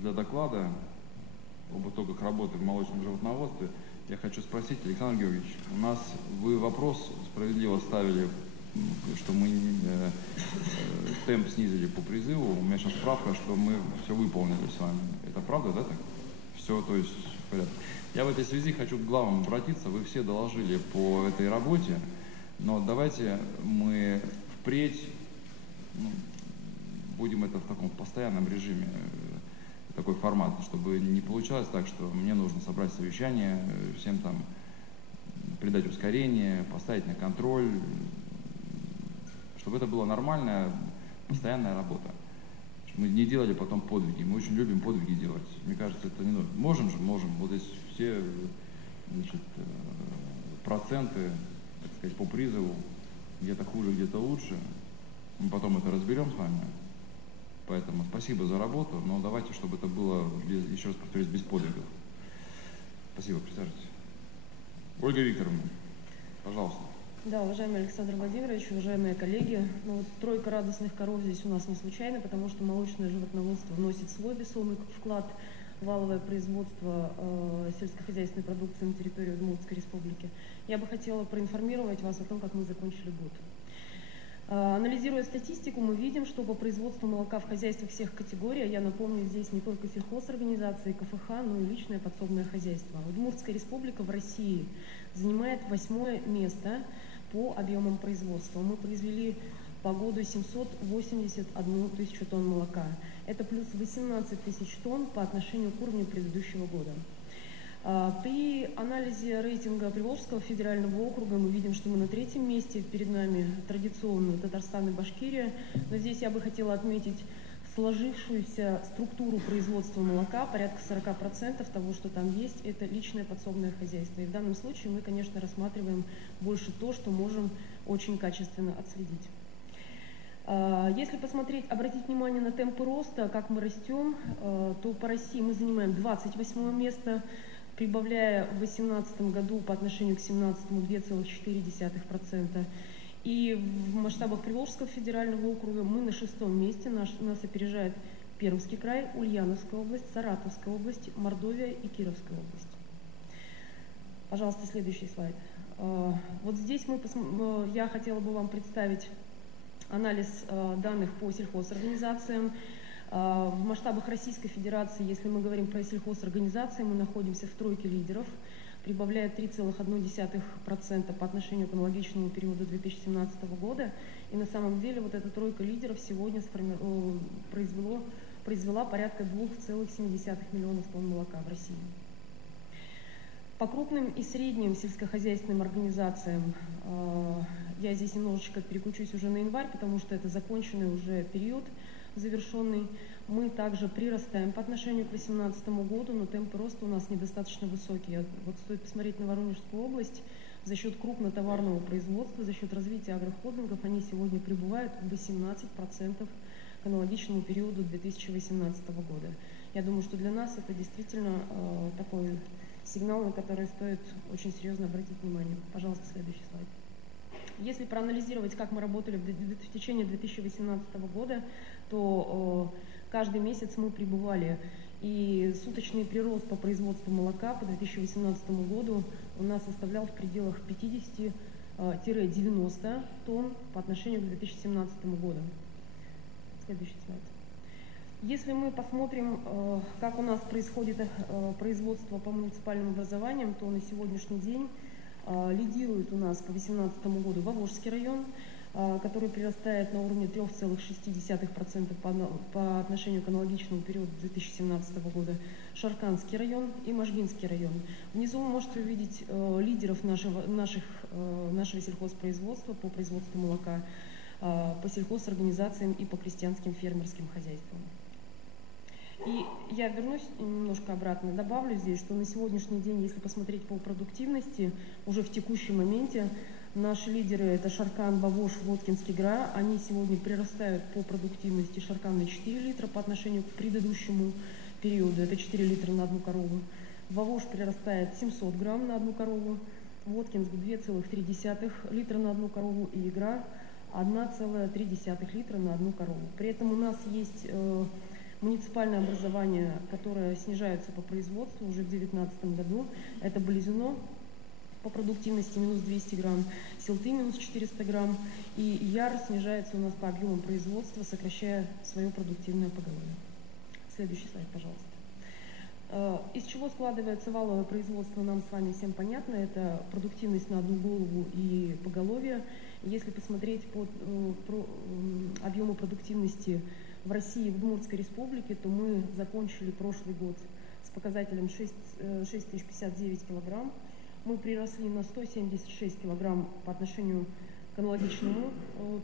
для доклада об итогах работы в молочном животноводстве. Я хочу спросить, Александр Георгиевич, у нас вы вопрос справедливо ставили, что мы темп снизили по призыву. У меня сейчас справка, что мы все выполнили с вами. Это правда, да, так? Все, то есть в порядке. Я в этой связи хочу к главам обратиться. Вы все доложили по этой работе, но давайте мы впредь будем это в таком постоянном режиме, такой формат, чтобы не получалось так, что мне нужно собрать совещание, всем там придать ускорение, поставить на контроль, чтобы это была нормальная, постоянная работа. Мы не делали потом подвиги, мы очень любим подвиги делать. Мне кажется, это не нужно. Можем же, можем. Вот здесь все, значит, проценты, так сказать, по призыву, где-то хуже, где-то лучше. Мы потом это разберем с вами. Поэтому спасибо за работу, но давайте, чтобы это было, еще раз повторюсь, без подвигов. Спасибо, присаживайтесь. Ольга Викторовна, пожалуйста. Да, уважаемый Александр Владимирович, уважаемые коллеги, ну, вот тройка радостных коров здесь у нас не случайно, потому что молочное животноводство вносит свой весомый вклад в валовое производство сельскохозяйственной продукции на территории Удмуртской республики. Я бы хотела проинформировать вас о том, как мы закончили год. Анализируя статистику, мы видим, что по производству молока в хозяйствах всех категорий, я напомню, здесь не только сельхозорганизации, КФХ, но и личное подсобное хозяйство. Удмуртская республика в России занимает 8-е место по объемам производства. Мы произвели по году 781 тысячу тонн молока. Это плюс 18 тысяч тонн по отношению к уровню предыдущего года. При анализе рейтинга Приволжского федерального округа мы видим, что мы на 3-м месте, перед нами традиционно Татарстан и Башкирия. Но здесь я бы хотела отметить сложившуюся структуру производства молока, порядка 40% того, что там есть, это личное подсобное хозяйство. И в данном случае мы, конечно, рассматриваем больше то, что можем очень качественно отследить. Если посмотреть, обратить внимание на темпы роста, как мы растем, то по России мы занимаем 28 место, прибавляя в 2018 году по отношению к 2017 2,4%. И в масштабах Приволжского федерального округа мы на 6-м месте. Нас опережает Пермский край, Ульяновская область, Саратовская область, Мордовия и Кировская область. Пожалуйста, следующий слайд. Вот здесь я хотела бы вам представить анализ данных по сельхозорганизациям. В масштабах Российской Федерации, если мы говорим про сельхозорганизации, мы находимся в тройке лидеров, прибавляя 3,1% по отношению к аналогичному периоду 2017 года. И на самом деле вот эта тройка лидеров сегодня произвела порядка 2,7 миллионов тонн молока в России. По крупным и средним сельскохозяйственным организациям я здесь немножечко переключусь уже на январь, потому что это законченный уже период, завершенный. Мы также прирастаем по отношению к 2018 году, но темпы роста у нас недостаточно высокие. Вот стоит посмотреть на Воронежскую область. За счет крупнотоварного производства, за счет развития агрохолдингов, они сегодня прибывают в 18% к аналогичному периоду 2018 года. Я думаю, что для нас это действительно такой сигнал, на который стоит очень серьезно обратить внимание. Пожалуйста, следующий слайд. Если проанализировать, как мы работали в течение 2018 года, то каждый месяц мы прибывали, и суточный прирост по производству молока по 2018 году у нас составлял в пределах 50-90 тонн по отношению к 2017 году. Следующий слайд. Если мы посмотрим, как у нас происходит производство по муниципальным образованиям, то на сегодняшний день лидирует у нас по 2018 году Вовожский район, который прирастает на уровне 3,6% по отношению к аналогичному периоду 2017 года, Шарканский район и Можгинский район. Внизу вы можете увидеть лидеров нашего сельхозпроизводства по производству молока, по сельхозорганизациям и по крестьянским фермерским хозяйствам. И я вернусь немножко обратно, добавлю здесь, что на сегодняшний день, если посмотреть по продуктивности, уже в текущем моменте наши лидеры, это Шаркан, Вовож, Воткинский ГРА, они сегодня прирастают по продуктивности. Шаркан на 4 литра по отношению к предыдущему периоду, это 4 литра на одну корову. Вовож прирастает 700 грамм на одну корову, Воткинск 2,3 литра на одну корову и ИГРА 1,3 литра на одну корову. При этом у нас есть Муниципальное образование, которое снижается по производству уже в 2019 году, это Болезино по продуктивности минус 200 грамм, Селты минус 400 грамм, и Яр снижается у нас по объемам производства, сокращая свое продуктивное поголовье. Следующий слайд, пожалуйста. Из чего складывается валовое производство, нам с вами всем понятно, это продуктивность на одну голову и поголовье. Если посмотреть по объему продуктивности в России и в Удмуртской республике, то мы закончили прошлый год с показателем 6059 килограмм. Мы приросли на 176 килограмм по отношению к аналогичному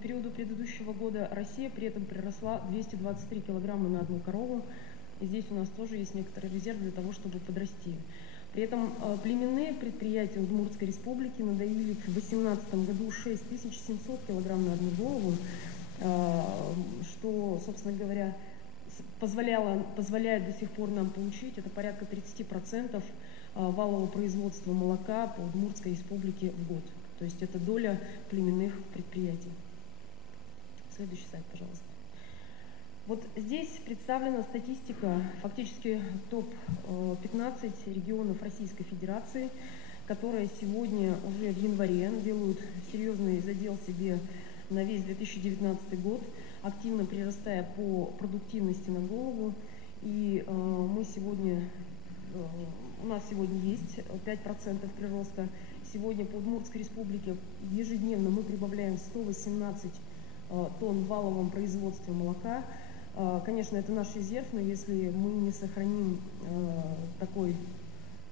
периоду предыдущего года. Россия при этом приросла 223 килограмма на одну корову. И здесь у нас тоже есть некоторый резерв для того, чтобы подрасти. При этом племенные предприятия Удмуртской республики надоили в 2018 году 6700 килограмм на одну голову, что, собственно говоря, позволяет до сих пор нам получить, это порядка 30% валового производства молока по Удмуртской республике в год. То есть это доля племенных предприятий. Следующий слайд, пожалуйста. Вот здесь представлена статистика, фактически топ-15 регионов Российской Федерации, которые сегодня уже в январе делают серьезный задел себе на весь 2019 год, активно прирастая по продуктивности на голову. И у нас сегодня есть 5% прироста. Сегодня по Удмуртской республике ежедневно мы прибавляем 118 тонн в валовом производстве молока. Конечно, это наш резерв, но если мы не сохраним такой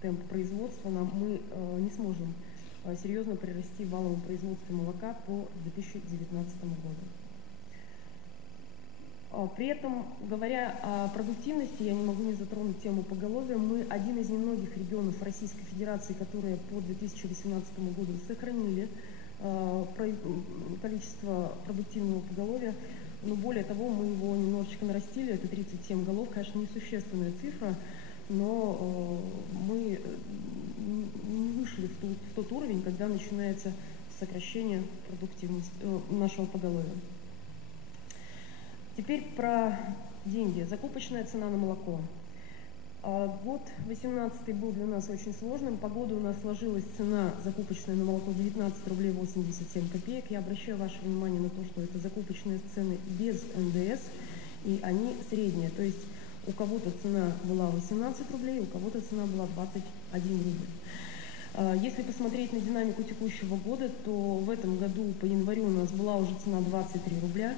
темп производства, мы не сможем серьезно прирасти в валовом производстве молока по 2019 году. При этом, говоря о продуктивности, я не могу не затронуть тему поголовья. Мы один из немногих регионов Российской Федерации, которые по 2018 году сохранили количество продуктивного поголовья. Но более того, мы его немножечко нарастили, это 37 голов, конечно, несущественная цифра, но мы не вышли в тот уровень, когда начинается сокращение продуктивности нашего поголовья. Теперь про деньги. Закупочная цена на молоко. Год 2018 был для нас очень сложным. По году у нас сложилась цена закупочная на молоко 19 рублей 87 копеек. Я обращаю ваше внимание на то, что это закупочные цены без НДС, и они средние. То есть у кого-то цена была 18 рублей, у кого-то цена была 21 рубль. Если посмотреть на динамику текущего года, то в этом году по январю у нас была уже цена 23 рубля.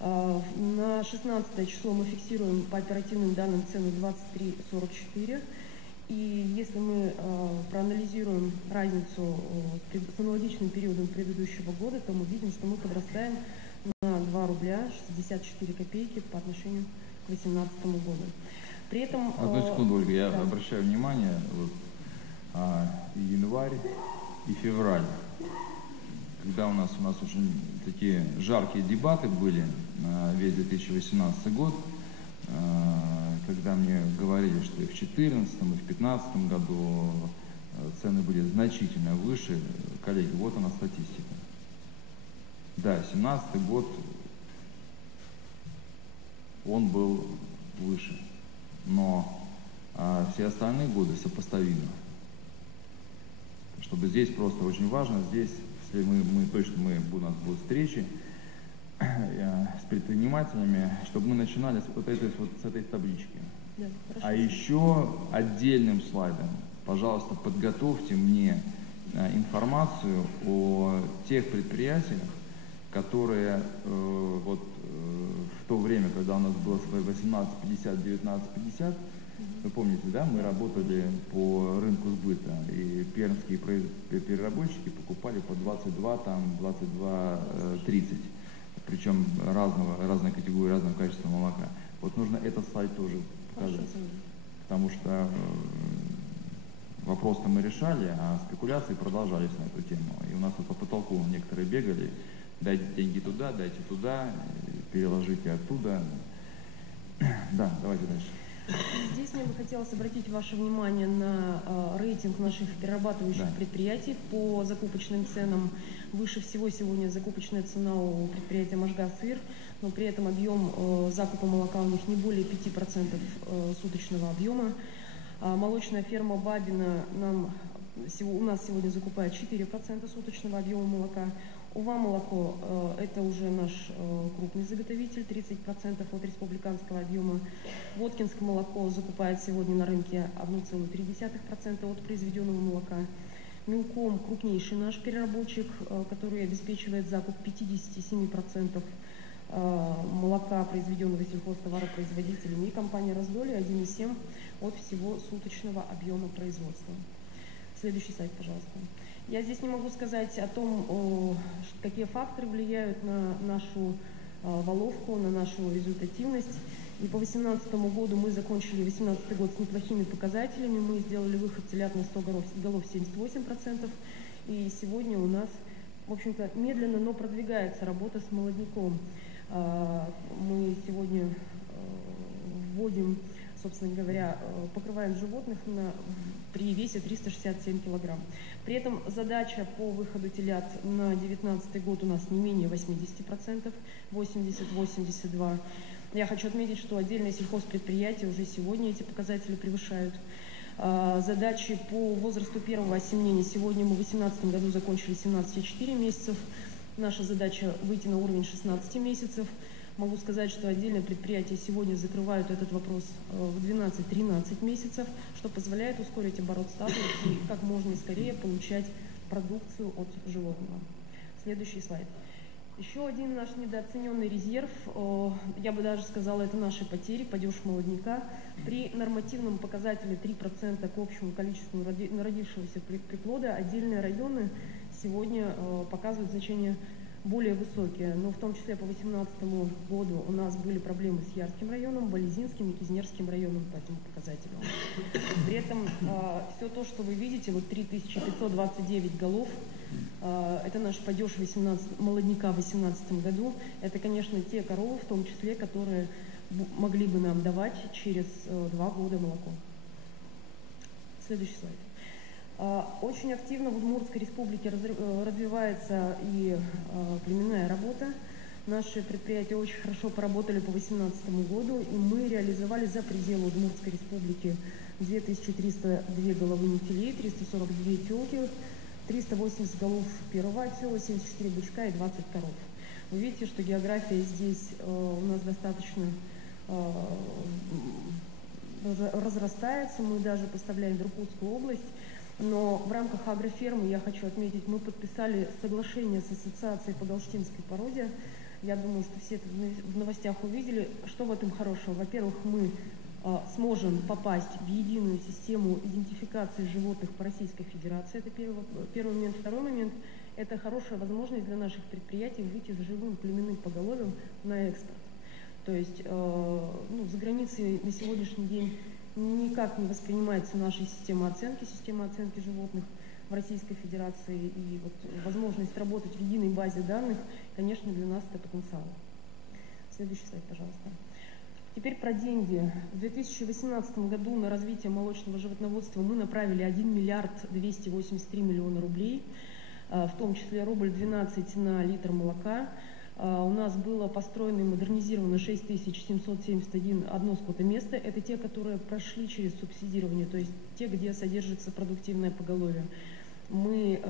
На 16 число мы фиксируем по оперативным данным цену 23,44. И если мы проанализируем разницу с аналогичным периодом предыдущего года, то мы видим, что мы подрастаем на 2 рубля 64 копейки по отношению к 2018 году. При этом... Одну секунду, Ольга, я обращаю внимание, и январь, и февраль, когда у нас очень такие жаркие дебаты были весь 2018 год, когда мне говорили, что и в 2014, и в 2015 году цены были значительно выше. Коллеги, вот она статистика. Да, 2017 год он был выше, но все остальные годы сопоставимы. Чтобы здесь просто очень важно, здесь, если у нас будут встречи с предпринимателями, чтобы мы начинали с этой таблички. Да, а еще отдельным слайдом, пожалуйста, подготовьте мне информацию о тех предприятиях, которые в то время, когда у нас было 18.50, 19.50, вы помните, да, мы работали по рынку сбыта, и пермские переработчики покупали по 22, 22.30, причем разной категории, разного качества молока. Вот нужно этот слайд тоже показать, потому что вопрос-то мы решали, а спекуляции продолжались на эту тему. И у нас вот по потолку некоторые бегали: дайте деньги туда, дайте туда, переложите оттуда. Да, давайте дальше. Здесь мне бы хотелось обратить ваше внимание на рейтинг наших перерабатывающих предприятий по закупочным ценам. Выше всего сегодня закупочная цена у предприятия «Можгаз Сыр но при этом объем закупа молока у них не более 5% суточного объема. Молочная ферма Бабина у нас сегодня закупает 4% суточного объема молока. Ува молоко – это уже наш крупный заготовитель, 30% от республиканского объема. Воткинское молоко закупает сегодня на рынке 1,3% от произведенного молока. Милком – крупнейший наш переработчик, который обеспечивает закуп 57% молока, произведенного сельхозтоваропроизводителями, и компания Раздолье 1,7% от всего суточного объема производства. Следующий слайд, пожалуйста. Я здесь не могу сказать о том, какие факторы влияют на нашу валовку, на нашу результативность. И по 2018 году мы закончили 2018 год с неплохими показателями. Мы сделали выход телят на 100 голов 78%. И сегодня у нас, в общем-то, медленно, но продвигается работа с молодняком. Мы сегодня вводим, собственно говоря, покрываем животных при весе 367 килограмм. При этом задача по выходу телят на 2019 год у нас не менее 80%, 80-82%. Я хочу отметить, что отдельные сельхозпредприятия уже сегодня эти показатели превышают. Задачи по возрасту первого осеменения. Сегодня мы в 2018 году закончили 17,4 месяцев. Наша задача выйти на уровень 16 месяцев. Могу сказать, что отдельные предприятия сегодня закрывают этот вопрос в 12-13 месяцев, что позволяет ускорить оборот стада и как можно скорее получать продукцию от животного. Следующий слайд. Еще один наш недооцененный резерв, я бы даже сказала, это наши потери, падеж молодняка. При нормативном показателе 3% к общему количеству народившегося приплода отдельные районы сегодня показывают значения более высокие, но в том числе по 2018 году у нас были проблемы с Ярским районом, Болезинским и Кизнерским районом по этому показателю. При этом все то, что вы видите, вот 3529 голов, это наш падеж молодняка в 2018 году. Это, конечно, те коровы, в том числе, которые могли бы нам давать через 2 года молоко. Следующий слайд. Очень активно в Удмуртской республике развивается и племенная работа. Наши предприятия очень хорошо поработали по 2018 году, и мы реализовали за пределы Удмуртской республики 2302 головы нетелей, 342 телки, 380 голов первого отсела, 74 бычка и 20 коров. Вы видите, что география здесь у нас достаточно разрастается. Мы даже поставляем в Иркутскую область. Но в рамках агрофермы, я хочу отметить, мы подписали соглашение с ассоциацией по галштинской породе. Я думаю, что все это в новостях увидели. Что в этом хорошего? Во-первых, мы сможем попасть в единую систему идентификации животных по Российской Федерации. Это первый момент. Второй момент – это хорошая возможность для наших предприятий выйти с живым племенным поголовьем на экспорт. То есть за границей на сегодняшний день никак не воспринимается наша система оценки животных в Российской Федерации. И вот возможность работать в единой базе данных, конечно, для нас это потенциал. Следующий слайд, пожалуйста. Теперь про деньги. В 2018 году на развитие молочного животноводства мы направили 1 миллиард 283 миллиона рублей, в том числе рубль 12 на литр молока. У нас было построено и модернизировано 6771 скотоместо. Это те, которые прошли через субсидирование, то есть те, где содержится продуктивное поголовье. Мы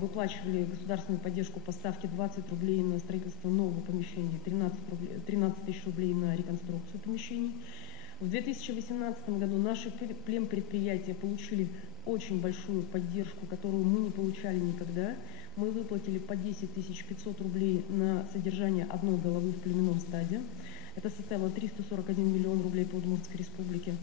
выплачивали государственную поддержку по ставке 20 рублей на строительство нового помещения, 13 тысяч рублей на реконструкцию помещений. В 2018 году наши племпредприятия получили очень большую поддержку, которую мы не получали никогда. Мы выплатили по 10 500 рублей на содержание одной головы в племенном стаде. Это составило 341 миллион рублей по Удмуртской республике.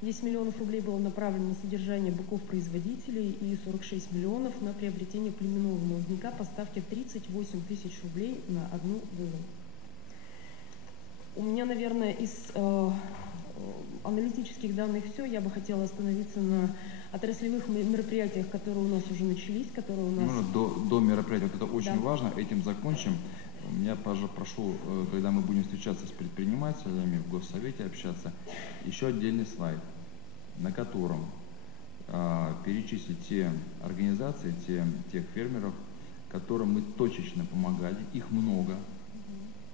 10 миллионов рублей было направлено на содержание быков-производителей и 46 миллионов на приобретение племенного молодняка по ставке 38 тысяч рублей на одну голову. У меня, наверное, из аналитических данных все. Я бы хотела остановиться на отраслевых мероприятиях, которые у нас уже начались, которые у нас... До мероприятия, вот это очень важно, этим закончим. Я прошу, когда мы будем встречаться с предпринимателями, в Госсовете общаться, еще отдельный слайд, на котором перечислить те организации, тех фермеров, которым мы точечно помогали, их много,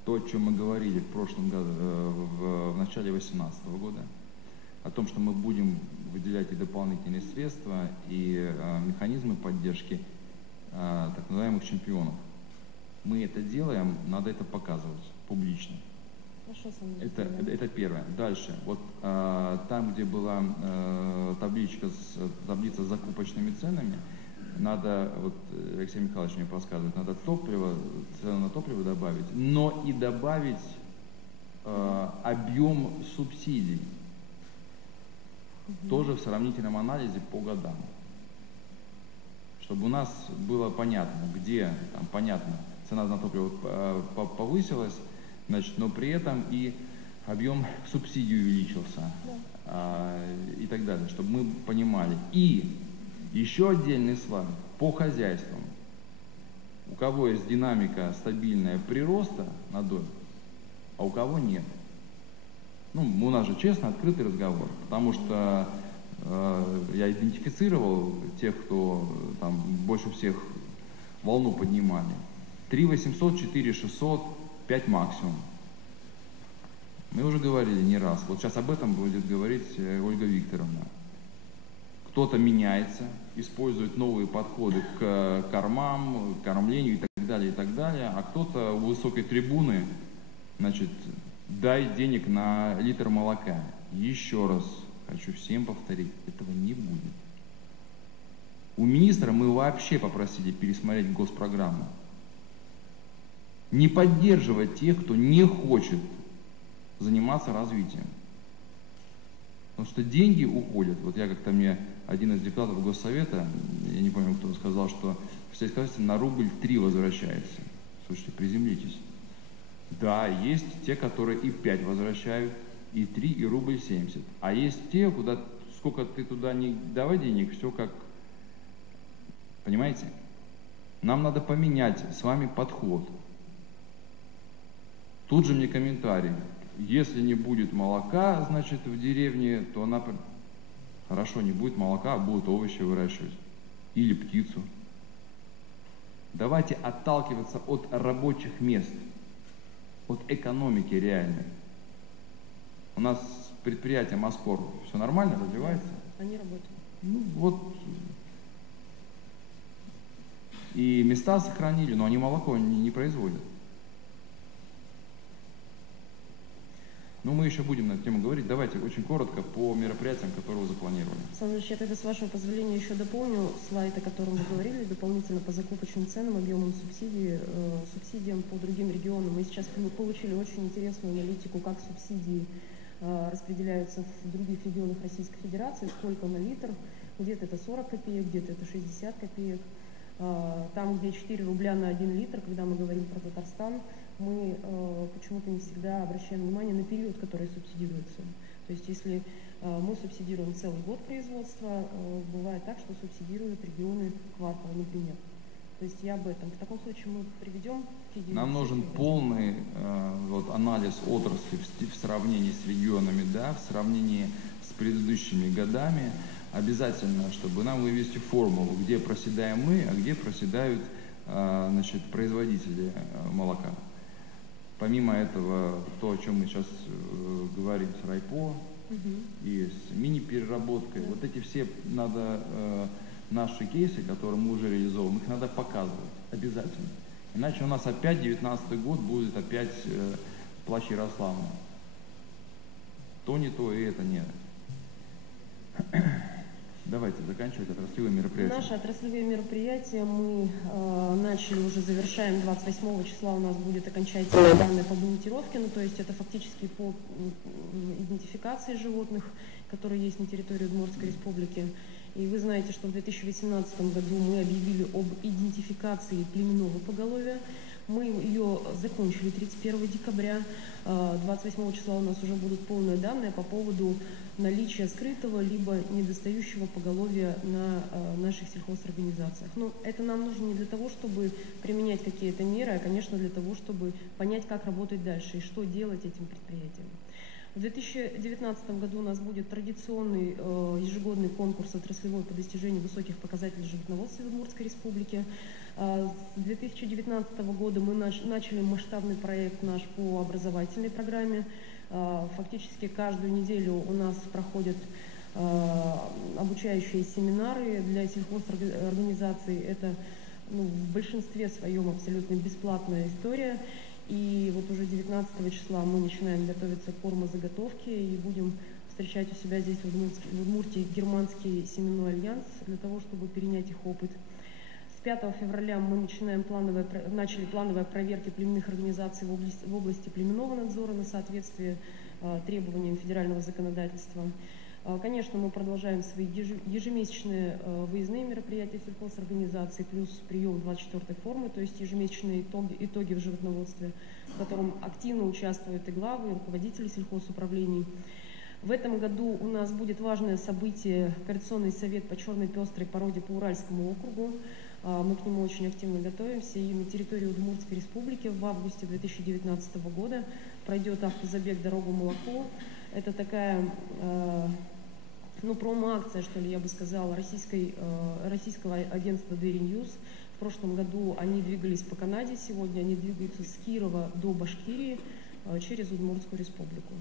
то, о чем мы говорили в прошлом году, в начале 2018 года, о том, что мы будем выделять и дополнительные средства, и механизмы поддержки так называемых чемпионов. Мы это делаем, надо это показывать публично. Это первое. Дальше. Вот там, где была таблица с закупочными ценами, надо, вот Алексей Михайлович мне подсказывает, надо цену на топливо добавить, но и добавить объем субсидий. Тоже в сравнительном анализе по годам. Чтобы у нас было понятно, где, там, понятно, цена на топливо повысилась, значит, но при этом и объем субсидий увеличился, и так далее, чтобы мы понимали. И еще отдельный слайд по хозяйствам. У кого есть динамика стабильная прироста на долю, а у кого нет. Ну, у нас же честно, открытый разговор, потому что я идентифицировал тех, кто там больше всех волну поднимали. 3800, 4600, 5 максимум. Мы уже говорили не раз. Вот сейчас об этом будет говорить Ольга Викторовна. Кто-то меняется, использует новые подходы к кормам, к кормлению и так далее, а кто-то у высокой трибуны, значит, дай денег на литр молока. Еще раз хочу всем повторить, этого не будет. У министра мы вообще попросили пересмотреть госпрограмму. Не поддерживать тех, кто не хочет заниматься развитием. Потому что деньги уходят. Вот я как-то мне один из депутатов Госсовета, я не помню, кто сказал, что в сельскохозяйстве на рубль 3 возвращается. Слушайте, приземлитесь. Да, есть те, которые и 5 возвращают, и 3, и рубль 70. А есть те, куда сколько ты туда не давай денег, все как... Понимаете? Нам надо поменять с вами подход. Тут же мне комментарий. Если не будет молока, значит, в деревне, то она... Хорошо, не будет молока, а будут овощи выращивать. Или птицу. Давайте отталкиваться от рабочих мест, от экономики реальной. У нас предприятие Москор все нормально развивается? Они работают. Ну, вот. И места сохранили, но они молоко не производят. Ну, мы еще будем на эту тему говорить. Давайте очень коротко по мероприятиям, которые вы запланировали. Александр Ильич, я тогда, с вашего позволения, еще дополню слайд, о котором вы говорили, дополнительно по закупочным ценам, объемам субсидиям по другим регионам. Мы сейчас получили очень интересную аналитику, как субсидии распределяются в других регионах Российской Федерации, сколько на литр, где-то это 40 копеек, где-то это 60 копеек. Там, где 4 рубля на 1 литр, когда мы говорим про Татарстан, мы почему-то не всегда обращаем внимание на период, который субсидируется. То есть если мы субсидируем целый год производства, бывает так, что субсидируют регионы квартал, например. То есть я об этом. В таком случае мы приведем... Нам нужен полный вот, анализ отрасли в сравнении с регионами, да, в сравнении с предыдущими годами. Обязательно, чтобы нам вывести формулу, где проседаем мы, а где проседают значит, производители молока. Помимо этого, то, о чем мы сейчас говорим с Райпо и с мини-переработкой, вот эти все надо, наши кейсы, которые мы уже реализовываем, их надо показывать обязательно. Иначе у нас опять 19-й год будет опять плач Ярославна. То не то и это нет. Давайте заканчивать отраслевые мероприятия. Наши отраслевые мероприятия мы начали, уже завершаем, 28 числа у нас будет окончательные данные по баллотировке, ну то есть это фактически по идентификации животных, которые есть на территории Удмуртской республики. И вы знаете, что в 2018 году мы объявили об идентификации племенного поголовья. Мы ее закончили 31 декабря. 28 числа у нас уже будут полные данные по поводу наличия скрытого либо недостающего поголовья на наших сельхозорганизациях. Но это нам нужно не для того, чтобы применять какие-то меры, а, конечно, для того, чтобы понять, как работать дальше и что делать этим предприятиям. В 2019 году у нас будет традиционный ежегодный конкурс отраслевой по достижению высоких показателей животноводства в Удмуртской республике. С 2019 года мы начали масштабный проект наш по образовательной программе. Фактически каждую неделю у нас проходят обучающие семинары для сельхозорганизаций. Это в большинстве своем абсолютно бесплатная история. И вот уже 19 числа мы начинаем готовиться к кормозаготовке и будем встречать у себя здесь в Удмуртии германский семенной альянс для того, чтобы перенять их опыт. С 5 февраля мы начали плановые проверки племенных организаций в области племенного надзора на соответствие требованиям федерального законодательства. Конечно, мы продолжаем свои ежемесячные выездные мероприятия сельхозорганизаций, плюс прием 24-й формы, то есть ежемесячные итоги в животноводстве, в котором активно участвуют и главы, и руководители сельхозуправлений. В этом году у нас будет важное событие – Координационный совет по черной пестрой породе по Уральскому округу. Мы к нему очень активно готовимся. И на территории Удмуртской республики в августе 2019 года пройдет автозабег «Дорогу молоко». Это такая промо-акция, что ли, я бы сказала, российского агентства Dairy News. В прошлом году они двигались по Канаде, сегодня они двигаются с Кирова до Башкирии через Удмуртскую республику.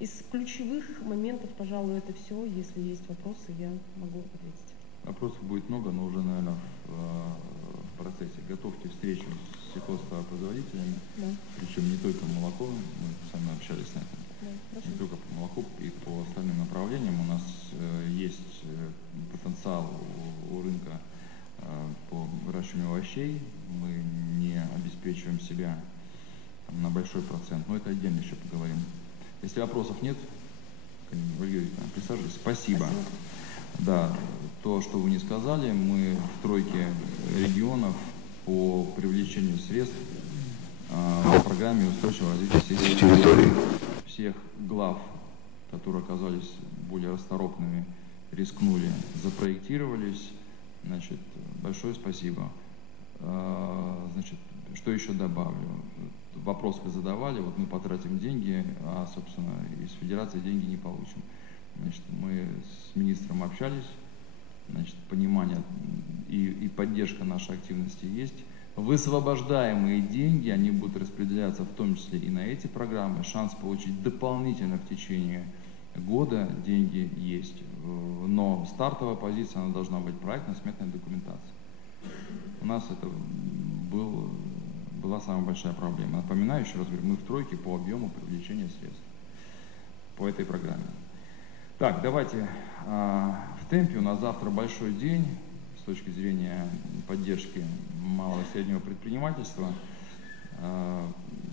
Из ключевых моментов, пожалуй, это все. Если есть вопросы, я могу ответить. Вопросов будет много, но уже, наверное, в процессе. Готовьте встречу с сельхозтоваропроизводителями, да. Причем не только молоко, мы с вами общались на этом. Да, не только по молоку, и по остальным направлениям. У нас есть потенциал у рынка по выращиванию овощей. Мы не обеспечиваем себя на большой процент, но это отдельно еще поговорим. Если вопросов нет, Ольга Викторовна, присаживайтесь. Спасибо. Да, то, что вы не сказали, мы в тройке регионов по привлечению средств в программе устойчивого развития сельских территорий. Всех глав, которые оказались более расторопными, рискнули, запроектировались. Значит, большое спасибо. Значит, что еще добавлю? Вопрос вы задавали, вот мы потратим деньги, а, собственно, из федерации деньги не получим. Значит, мы с министром общались, значит, понимание и поддержка нашей активности есть. Высвобождаемые деньги, они будут распределяться в том числе и на эти программы. Шанс получить дополнительно в течение года деньги есть. Но стартовая позиция, она должна быть проектно-сметная документация. У нас это была самая большая проблема. Напоминаю, еще раз говорю, мы в тройке по объему привлечения средств по этой программе. Так, давайте в темпе. У нас завтра большой день с точки зрения поддержки малого и среднего предпринимательства.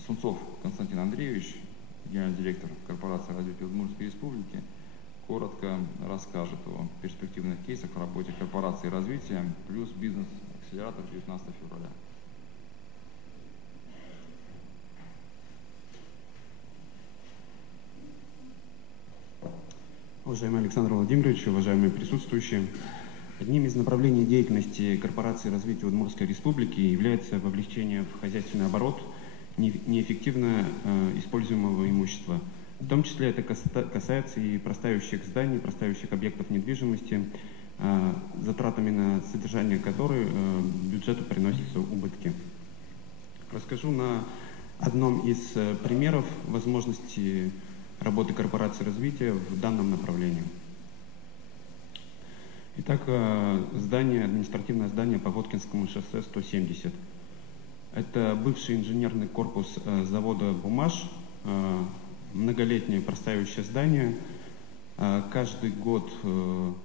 Сунцов Константин Андреевич, генеральный директор корпорации развития Удмуртской республики, коротко расскажет о перспективных кейсах в работе корпорации развития плюс бизнес-акселератор 19 февраля. Уважаемый Александр Владимирович, уважаемые присутствующие, одним из направлений деятельности корпорации развития Удмуртской республики является вовлечение в хозяйственный оборот неэффективно используемого имущества. В том числе это касается и простающих зданий, простающих объектов недвижимости, затратами на содержание которой бюджету приносятся убытки. Расскажу на одном из примеров возможности работы корпорации развития в данном направлении. Итак, административное здание по Воткинскому шоссе 170. Это бывший инженерный корпус завода «Бумаж», многолетнее простаивающее здание, каждый год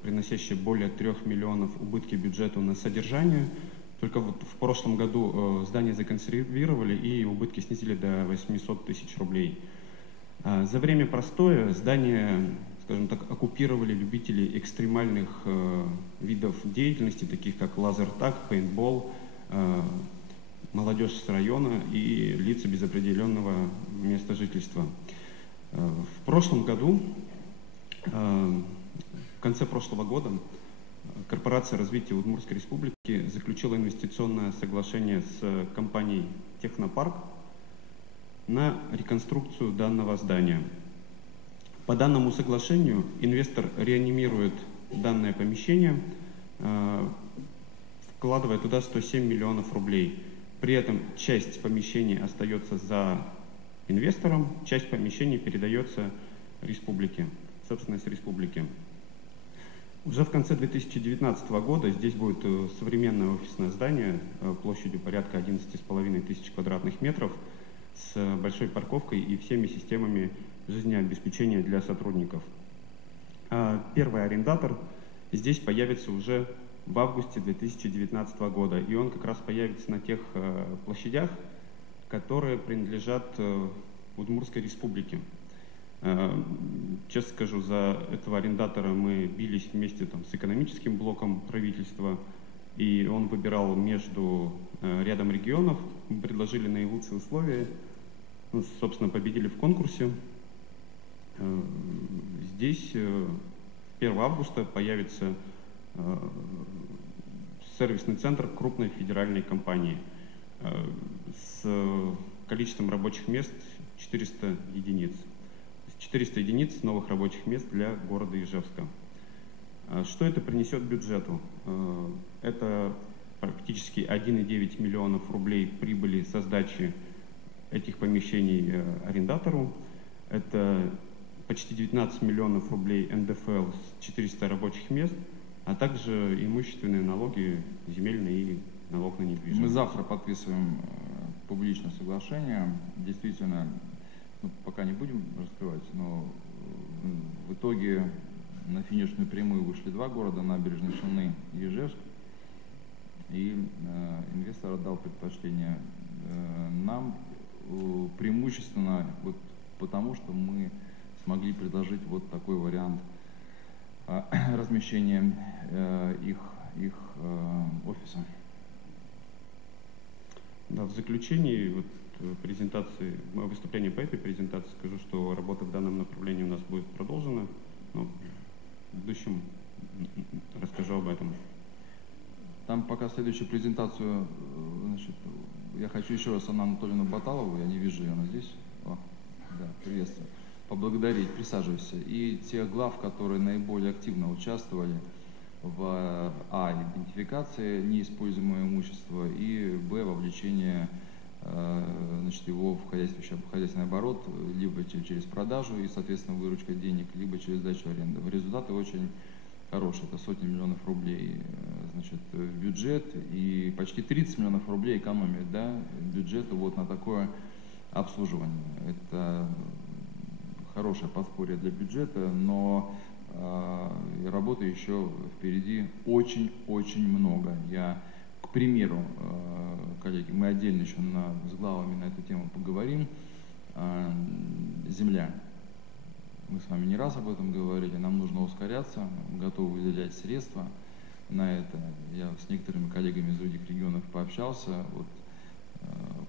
приносящее более 3 миллионов убытки бюджету на содержание. Только вот в прошлом году здание законсервировали и убытки снизили до 800 тысяч рублей. За время простоя здание, скажем так, оккупировали любители экстремальных видов деятельности, таких как лазертаг, пейнтбол, молодежь с района и лица без определенного места жительства. В прошлом году, в конце прошлого года, корпорация развития Удмуртской республики заключила инвестиционное соглашение с компанией «Технопарк» на реконструкцию данного здания. По данному соглашению инвестор реанимирует данное помещение, вкладывая туда 107 миллионов рублей. При этом часть помещений остается за инвестором, часть помещений передается республике, собственность республики. Уже в конце 2019 года здесь будет современное офисное здание площадью порядка 11,5 тысяч квадратных метров с большой парковкой и всеми системами жизнеобеспечения для сотрудников. Первый арендатор здесь появится уже в августе 2019 года, и он как раз появится на тех площадях, которые принадлежат Удмуртской республике. Честно скажу, за этого арендатора мы бились вместе с экономическим блоком правительства, и он выбирал между рядом регионов, мы предложили наилучшие условия, собственно, победили в конкурсе. Здесь 1 августа появится сервисный центр крупной федеральной компании с количеством рабочих мест 400 единиц. 400 единиц новых рабочих мест для города Ижевска. Что это принесет бюджету? Это практически 1,9 миллионов рублей прибыли со сдачи этих помещений арендатору. Это почти 19 миллионов рублей НДФЛ с 400 рабочих мест, а также имущественные налоги, земельные и налог на недвижимость. Мы завтра подписываем публичное соглашение. Действительно, пока не будем раскрывать, но в итоге на финишную прямую вышли два города, Набережные Челны и Ижевск. И инвестор отдал предпочтение нам преимущественно потому, что мы смогли предложить вот такой вариант размещения их офиса. Да, в заключении презентации, выступления по этой презентации скажу, что работа в данном направлении у нас будет продолжена, но в будущем расскажу об этом. Там пока следующую презентацию, я хочу еще раз Анну Анатольевну Баталову, я не вижу ее, она здесь. О, да, приветствую. Поблагодарить, присаживайся. И тех глав, которые наиболее активно участвовали в идентификации неиспользуемого имущества и вовлечение его в хозяйственный оборот, либо через продажу и, соответственно, выручка денег, либо через сдачу аренды. Результаты очень хорошие, это сотни миллионов рублей в бюджет и почти 30 миллионов рублей экономия бюджета на такое обслуживание. Это хорошее подспорье для бюджета, но работы еще впереди очень-очень много. К примеру, коллеги, мы отдельно еще с главами на эту тему поговорим. Земля. Мы с вами не раз об этом говорили, нам нужно ускоряться, готовы выделять средства на это. Я с некоторыми коллегами из других регионов пообщался.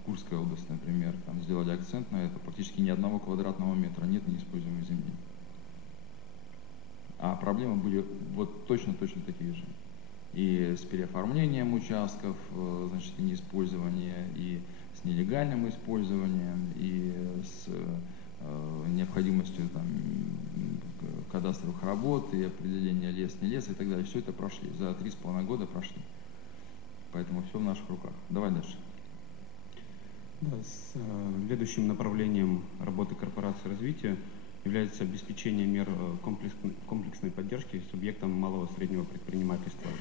Курская область, например, там сделали акцент на это, практически ни одного квадратного метра нет неиспользуемой земли. А проблемы были точно такие же. И с переоформлением участков, и неиспользование, и с нелегальным использованием, и с необходимостью кадастровых работ, и определения лес, не лес и так далее. Все это прошли, за 3,5 года прошли. Поэтому все в наших руках. Давай дальше. Да, следующим направлением работы корпорации развития является обеспечение мер комплексной поддержки субъектам малого и среднего предпринимательства.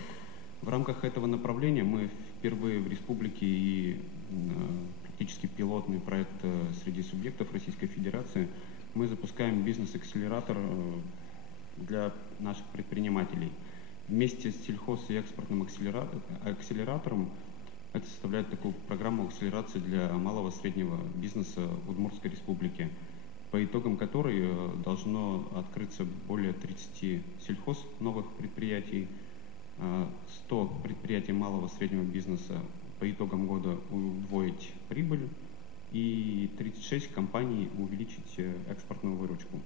В рамках этого направления мы впервые в республике и практически пилотный проект среди субъектов Российской Федерации мы запускаем бизнес-акселератор для наших предпринимателей. Вместе с сельхоз и экспортным акселератором это составляет такую программу акселерации для малого и среднего бизнеса Удмуртской республики, по итогам которой должно открыться более 30 сельхоз новых предприятий, 100 предприятий малого и среднего бизнеса по итогам года удвоить прибыль и 36 компаний увеличить экспортную выручку.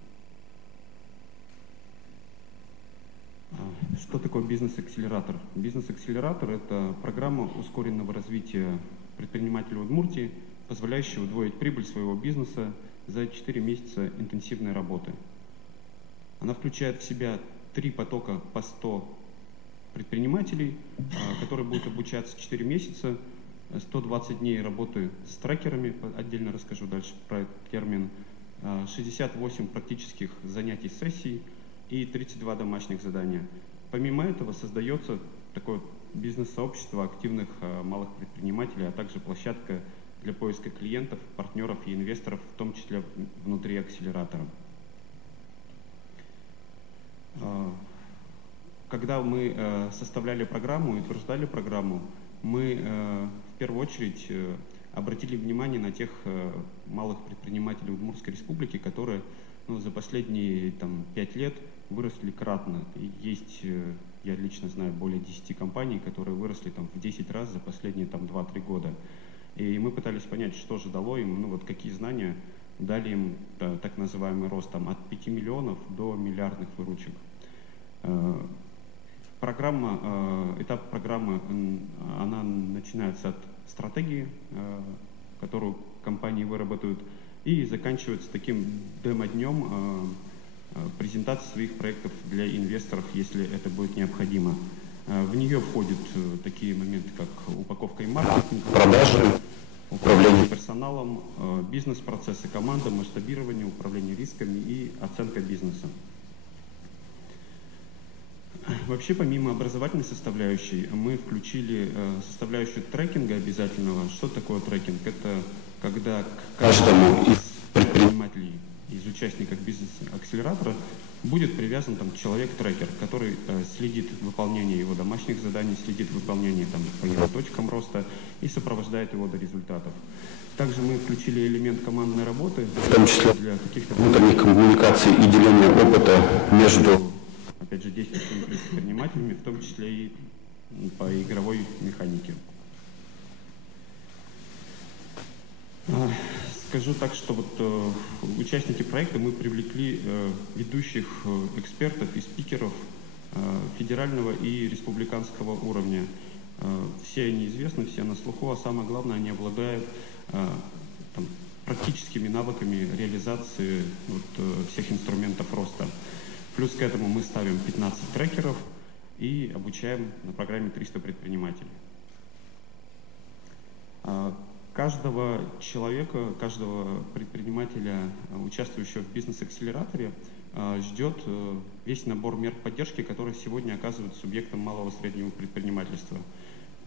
Что такое бизнес-акселератор? Бизнес-акселератор – это программа ускоренного развития предпринимателя Удмуртии, позволяющая удвоить прибыль своего бизнеса за 4 месяца интенсивной работы. Она включает в себя 3 потока по 100 предпринимателей, которые будут обучаться 4 месяца, 120 дней работы с трекерами, отдельно расскажу дальше про этот термин, 68 практических занятий сессий и 32 домашних задания. Помимо этого создается такое бизнес-сообщество активных малых предпринимателей, а также площадка для поиска клиентов, партнеров и инвесторов, в том числе внутри акселератора. Когда мы составляли программу и утверждали программу, мы в первую очередь обратили внимание на тех малых предпринимателей Удмуртской республики, которые за последние 5 лет выросли кратно. И есть, я лично знаю, более 10 компаний, которые выросли в 10 раз за последние 2-3 года. И мы пытались понять, что же дало им, какие знания дали им так называемый рост от 5 миллионов до миллиардных выручек. Этап программы, она начинается от стратегии, которую компании выработают, и заканчивается таким демо-днем презентации своих проектов для инвесторов, если это будет необходимо. В нее входят такие моменты, как упаковка и маркетинг, продажи, управление персоналом, бизнес-процессы, команда, масштабирование, управление рисками и оценка бизнеса. Вообще, помимо образовательной составляющей, мы включили составляющую трекинга обязательного. Что такое трекинг? Это когда к каждому из предпринимателей, из участников бизнес-акселератора будет привязан человек-трекер, который следит выполнение его домашних заданий, следит выполнение по его точкам роста и сопровождает его до результатов. Также мы включили элемент командной работы, в том числе для каких-то внутренних коммуникаций и деления опыта между, опять же, действующими предпринимателями, в том числе и по игровой механике. Скажу так, что участники проекта мы привлекли ведущих экспертов и спикеров федерального и республиканского уровня. Все они известны, все на слуху, а самое главное, они обладают практическими навыками реализации всех инструментов роста. Плюс к этому мы ставим 15 трекеров и обучаем на программе 300 предпринимателей. Каждого человека, каждого предпринимателя, участвующего в бизнес-акселераторе, ждет весь набор мер поддержки, которые сегодня оказывают субъектам малого и среднего предпринимательства.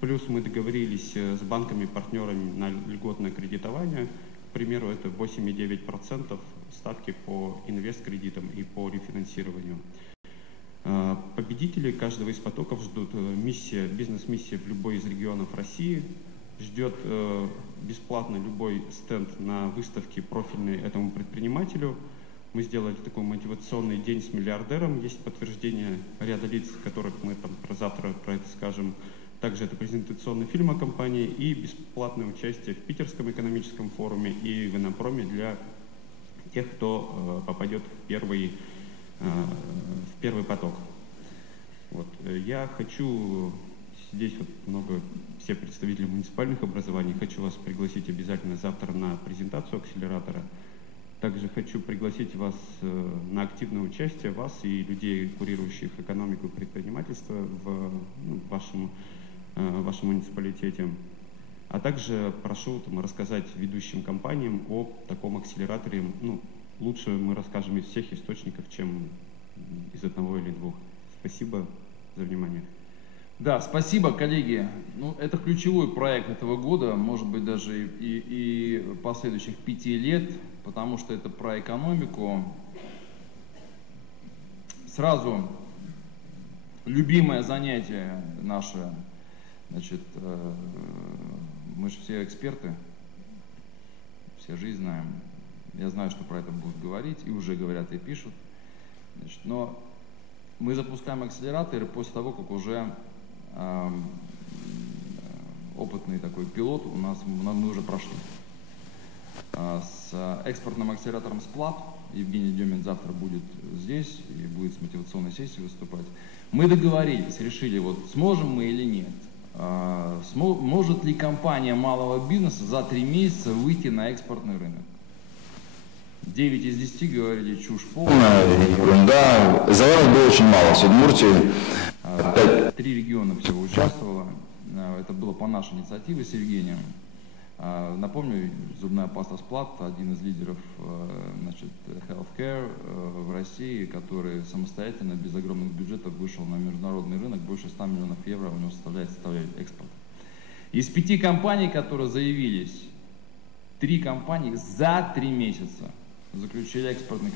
Плюс мы договорились с банками-партнерами на льготное кредитование. К примеру, это 8,9% ставки по инвест-кредитам и по рефинансированию. Победители каждого из потоков ждут бизнес-миссия в любой из регионов России, ждет бесплатно любой стенд на выставке профильной этому предпринимателю. Мы сделали такой мотивационный день с миллиардером, есть подтверждение ряда лиц, которых мы завтра про это скажем. Также это презентационный фильм о компании и бесплатное участие в Питерском экономическом форуме и в Иннопроме для тех, кто попадет в первый поток. Я хочу, здесь много все представители муниципальных образований, хочу вас пригласить обязательно завтра на презентацию акселератора. Также хочу пригласить вас на активное участие, вас и людей, курирующих экономику и предпринимательство в вашем муниципалитете. А также прошу рассказать ведущим компаниям о таком акселераторе. Лучше мы расскажем из всех источников, чем из одного или двух. Спасибо за внимание. Да, спасибо, коллеги. Это ключевой проект этого года, может быть, даже и последующих 5 лет, потому что это про экономику. Сразу любимое занятие наше, мы же все эксперты, все жизнь знаем. Я знаю, что про это будут говорить, и уже говорят, и пишут. Но мы запускаем акселераторы после того, как уже опытный такой пилот мы уже прошли. С экспортным акселератором «Сплат» Евгений Демин завтра будет здесь и будет с мотивационной сессией выступать. Мы договорились, решили, сможем мы или нет. Может ли компания малого бизнеса за 3 месяца выйти на экспортный рынок? 9 из 10 говорили чушь полная. Ерунда. Заводов было очень мало в Удмуртии. 3 региона всего участвовало. Это было по нашей инициативе с Евгением. Напомню, зубная паста Сплат, один из лидеров, значит, healthcare в России, который самостоятельно, без огромных бюджетов, вышел на международный рынок, больше 100 миллионов евро у него составляет экспорт. Из 5 компаний, которые заявились, 3 компании за 3 месяца заключили экспортные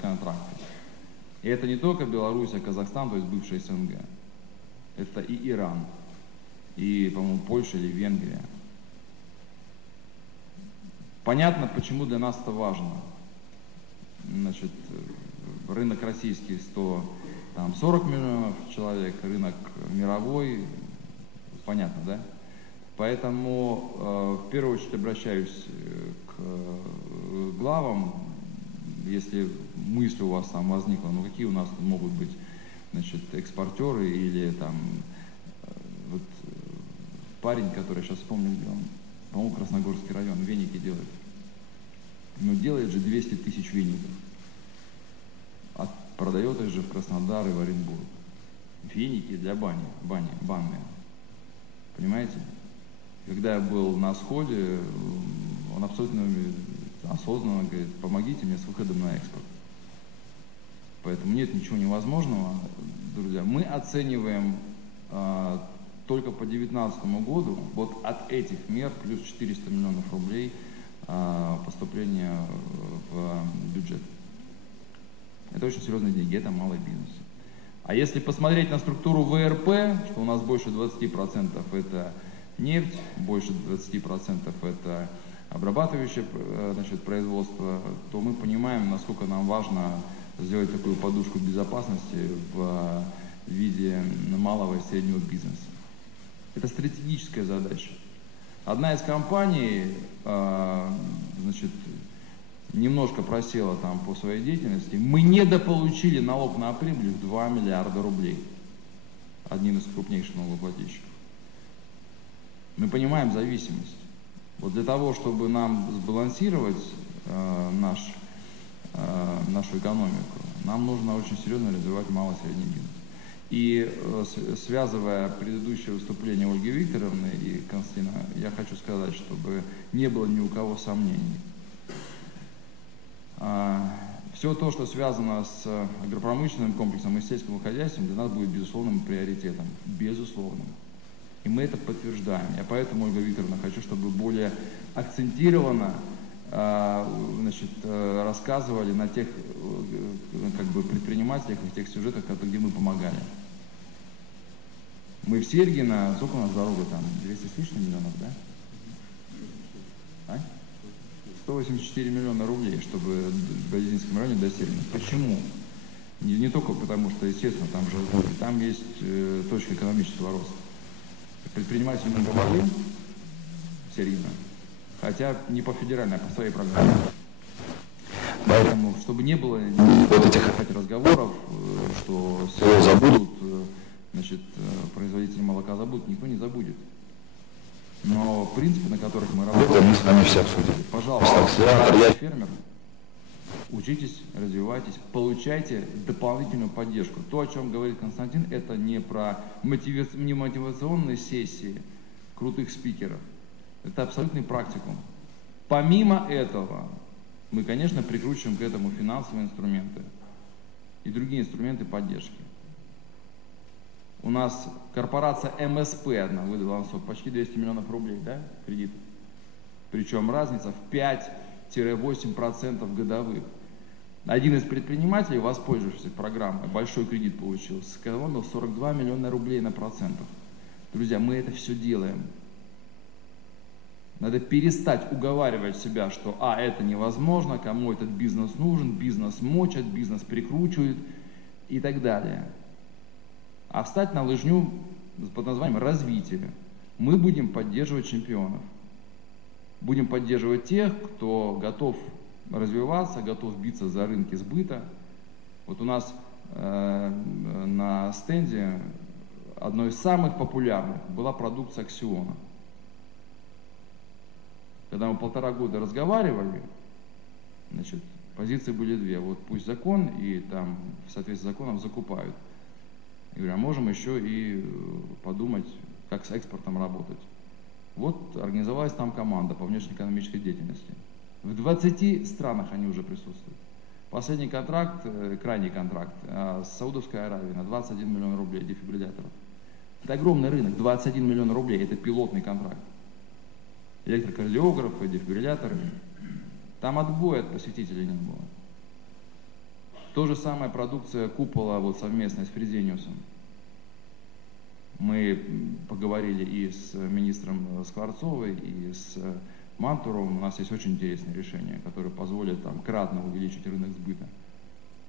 контракты. И это не только Беларусь, а Казахстан, то есть бывшая СНГ. Это и Иран, и, по-моему, Польша или Венгрия. Понятно, почему для нас это важно. Значит, рынок российский 140 миллионов человек, рынок мировой, понятно, да? Поэтому в первую очередь обращаюсь к главам, если мысль у вас там возникла, ну какие у нас тут могут быть, значит, экспортеры или там вот парень, который, сейчас вспомню, где он, по-моему, Красногорский район, веники делает. Но делает же 200 тысяч веников. А продает их же в Краснодар и в Оренбург. Веники для банные. Понимаете? Когда я был на сходе, он абсолютно осознанно говорит: помогите мне с выходом на экспорт. Поэтому нет ничего невозможного, друзья. Мы оцениваем только по 2019 году вот от этих мер плюс 400 миллионов рублей поступления в бюджет. Это очень серьезные деньги, это малый бизнес. А если посмотреть на структуру ВРП, что у нас больше 20% это нефть, больше 20% это обрабатывающее, значит, производство, то мы понимаем, насколько нам важно сделать такую подушку безопасности в виде малого и среднего бизнеса. Это стратегическая задача. Одна из компаний, значит, немножко просела там по своей деятельности. Мы недополучили налог на прибыль в 2 миллиарда рублей. Одним из крупнейших налогоплательщиков. Мы понимаем зависимость. Вот для того, чтобы нам сбалансировать нашу экономику, нам нужно очень серьезно развивать малый и средний бизнес. И связывая предыдущее выступление Ольги Викторовны и Константина, я хочу сказать, чтобы не было ни у кого сомнений. Все то, что связано с агропромышленным комплексом и сельским хозяйством, для нас будет безусловным приоритетом. Безусловным. И мы это подтверждаем. Я поэтому, Ольга Викторовна, хочу, чтобы более акцентированно значит, рассказывали на тех как бы предпринимателях и тех сюжетах, где мы помогали. Мы в Сергино, сколько у нас дорога там? 200 с лишним миллионов, да? 184 миллиона рублей, чтобы в Бородинском районе до Сергина. Почему? Не только потому, что, естественно, там же там есть точка экономического роста. Предприниматели мы помогли в Сергино, хотя не по федеральной, а по своей программе. Поэтому, чтобы не было вот этих разговоров, что село забудут, значит, производители молока забудут, никто не забудет. Но принципы, на которых мы работаем, мы с вами все обсудили. Пожалуйста, фермер, учитесь, развивайтесь, получайте дополнительную поддержку. То, о чем говорит Константин, это не про мотивационные сессии крутых спикеров. Это абсолютный практикум. Помимо этого, мы, конечно, прикручиваем к этому финансовые инструменты и другие инструменты поддержки. У нас корпорация МСП одна выдала нам почти 200 миллионов рублей, да, кредитов. Причем разница в 5-8% годовых. Один из предпринимателей, воспользовавшись программой, большой кредит получил, сэкономил 42 миллиона рублей на процентах. Друзья, мы это все делаем. Надо перестать уговаривать себя, что это невозможно, кому этот бизнес нужен, бизнес мочат, бизнес прикручивают и так далее. А встать на лыжню под названием развитие. Мы будем поддерживать чемпионов. Будем поддерживать тех, кто готов развиваться, готов биться за рынки сбыта. Вот у нас на стенде одной из самых популярных была продукция Аксиона. Когда мы 1,5 года разговаривали, значит, Позиции были две. Вот пусть закон, и там в соответствии с законом закупают. Я говорю, а можем еще и подумать, как с экспортом работать. Вот организовалась там команда по внешнеэкономической деятельности. В 20 странах они уже присутствуют. Последний контракт, крайний контракт с Саудовской Аравией на 21 миллион рублей дефибрилляторов. Это огромный рынок, 21 миллион рублей, это пилотный контракт. Электрокардиографы, дефибрилляторы. Там отбоя от посетителей не было. То же самое продукция купола вот совместная с Фрезениусом. Мы поговорили и с министром Скворцовой, и с Мантуровым. У нас есть очень интересные решения, которые позволят там кратно увеличить рынок сбыта.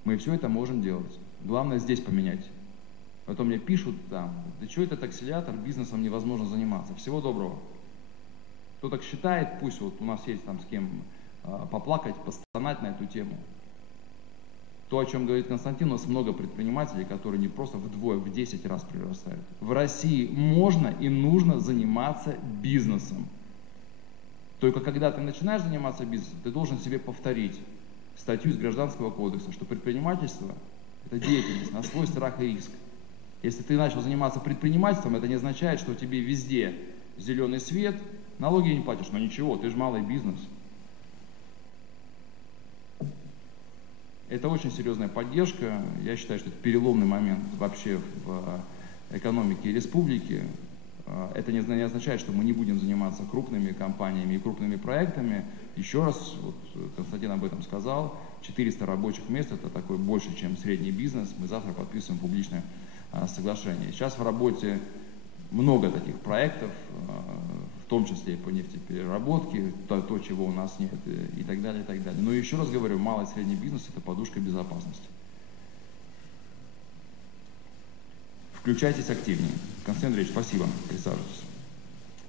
Мы все это можем делать. Главное здесь поменять. Потом мне пишут там, да что этот акселератор, бизнесом невозможно заниматься. Всего доброго. Кто так считает, пусть вот у нас есть там с кем поплакать, постонать на эту тему. То, о чем говорит Константин, у нас много предпринимателей, которые не просто вдвое, в 10 раз прирастают. В России можно и нужно заниматься бизнесом. Только когда ты начинаешь заниматься бизнесом, ты должен себе повторить статью из Гражданского кодекса, что предпринимательство – это деятельность на свой страх и риск. Если ты начал заниматься предпринимательством, это не означает, что тебе везде зеленый свет, налоги не платишь, но ничего, ты же малый бизнес. Это очень серьезная поддержка. Я считаю, что это переломный момент вообще в экономике республики. Это не означает, что мы не будем заниматься крупными компаниями и крупными проектами. Еще раз, вот Константин об этом сказал, 400 рабочих мест – это такой больше, чем средний бизнес. Мы завтра подписываем публичное соглашение. Сейчас в работе много таких проектов, в том числе и по нефтепереработке, то, чего у нас нет, и так далее, и так далее. Но еще раз говорю, малый и средний бизнес – это подушка безопасности. Включайтесь активнее. Константин Андреевич, спасибо. Присаживайтесь.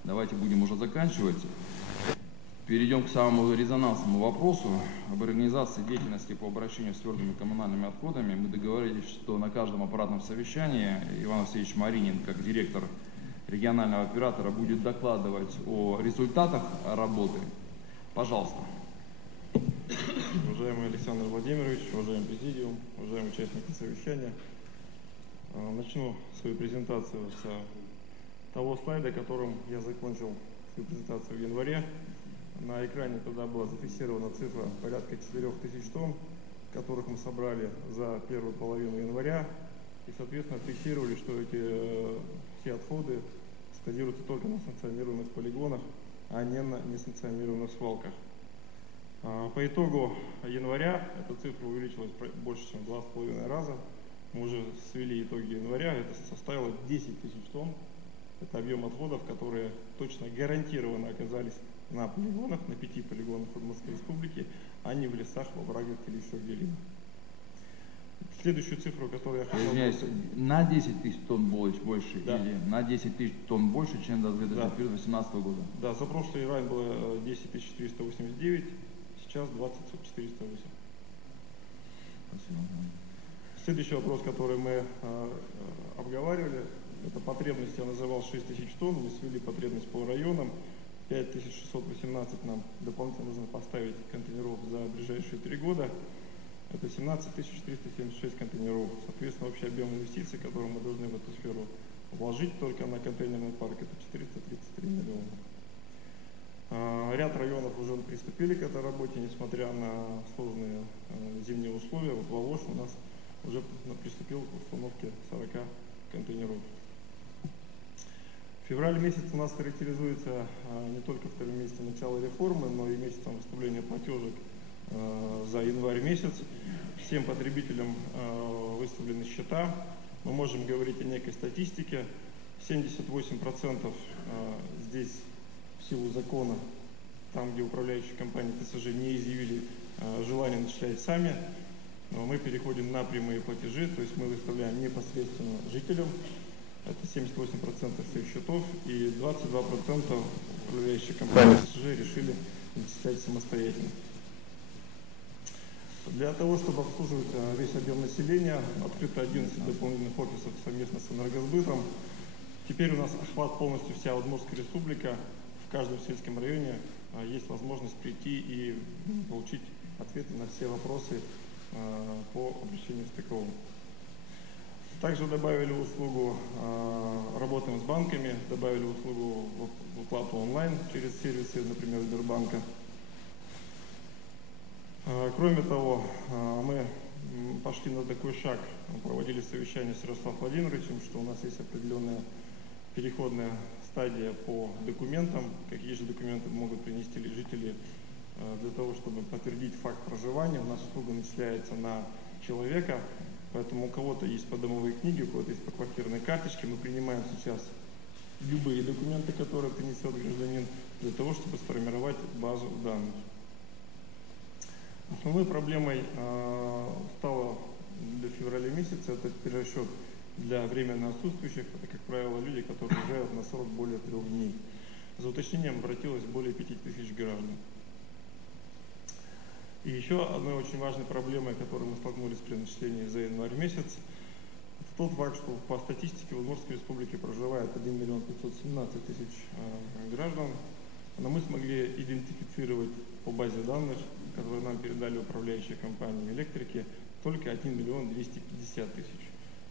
Давайте будем уже заканчивать. Перейдем к самому резонансному вопросу об организации деятельности по обращению с твердыми коммунальными отходами. Мы договорились, что на каждом аппаратном совещании Иван Васильевич Маринин, как директор регионального оператора, будет докладывать о результатах работы. Пожалуйста. Уважаемый Александр Владимирович, уважаемый президиум, уважаемые участники совещания. Начну свою презентацию с того слайда, которым я закончил свою презентацию в январе. На экране тогда была зафиксирована цифра порядка 4000 тонн, которых мы собрали за первую половину января. И, соответственно, фиксировали, что эти все отходы складируются только на санкционируемых полигонах, а не на несанкционированных свалках. По итогу января эта цифра увеличилась больше, чем в 2,5 раза. Мы уже свели итоги января, это составило 10 тысяч тонн. Это объем отходов, которые точно гарантированно оказались на полигонах, на 5 полигонах Удмуртской республики, а не в лесах, во врагах или еще где-либо. Следующую цифру, которую я хотел... Извиняюсь, на 10 тысяч тонн больше, да, или на 10 тысяч тонн больше, чем до 2018 года? Да, за прошлый январь было 10 489, сейчас 20 408. Спасибо. Следующий вопрос, который мы обговаривали, это потребность, я называл 6 тысяч тонн, мы свели потребность по районам, 5618 нам дополнительно нужно поставить контейнеров за ближайшие 3 года, это 17 376 контейнеров. Соответственно, общий объем инвестиций, который мы должны в эту сферу вложить только на контейнерный парк, это 433 миллиона. Ряд районов уже приступили к этой работе, несмотря на сложные зимние условия. Вот Волошь у нас уже приступил к установке 40 контейнеров. Февраль месяц у нас характеризуется не только вторым месяцем начала реформы, но и месяцем выставления платежек за январь месяц. Всем потребителям выставлены счета. Мы можем говорить о некой статистике. 78% здесь в силу закона, там, где управляющие компании ТСЖ не изъявили желание начислять сами, мы переходим на прямые платежи, то есть мы выставляем непосредственно жителям. Это 78% всех счетов, и 22% управляющие компании ТСЖ решили начислять самостоятельно. Для того, чтобы обслуживать весь объем населения, открыто 11 дополнительных офисов совместно с Энергосбытом. Теперь у нас охват полностью вся Удмуртская республика. В каждом сельском районе есть возможность прийти и получить ответы на все вопросы по обращению с ТКО. Также добавили услугу, работаем с банками, добавили услугу в оплату онлайн через сервисы, например, Сбербанка. Кроме того, мы пошли на такой шаг, проводили совещание с Ярославом Владимировичем, что у нас есть определенная переходная стадия по документам, какие же документы могут принести жители для того, чтобы подтвердить факт проживания. У нас услуга начисляется на человека, поэтому у кого-то есть подомовые книги, у кого-то есть поквартирные карточки. Мы принимаем сейчас любые документы, которые принесет гражданин, для того, чтобы сформировать базу данных. Основной проблемой стало для февраля месяца это перерасчет для временно отсутствующих. Это, как правило, люди, которые уезжают на срок более 3 дней. За уточнением обратилось более 5000 граждан. И еще одной очень важной проблемой, с которой мы столкнулись при начислении за январь месяц, это тот факт, что по статистике в Удмуртской республике проживает 1 517 000 граждан, но мы смогли идентифицировать по базе данных, которые нам передали управляющие компании электрики, только 1 250 000.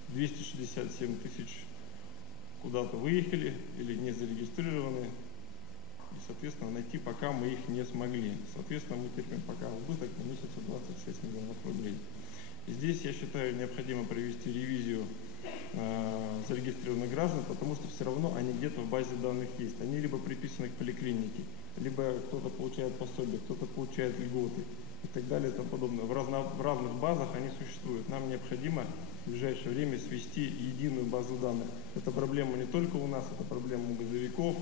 267 000 куда-то выехали или не зарегистрированы. И, соответственно, найти пока мы их не смогли. Соответственно, мы терпим пока убыток на месяц 26 миллионов рублей. И здесь, я считаю, необходимо провести ревизию зарегистрированных граждан, потому что все равно они где-то в базе данных есть. Они либо приписаны к поликлинике, либо кто-то получает пособие, кто-то получает льготы и так далее и тому подобное. В разных базах они существуют. Нам необходимо в ближайшее время свести единую базу данных. Это проблема не только у нас, это проблема у газовиков,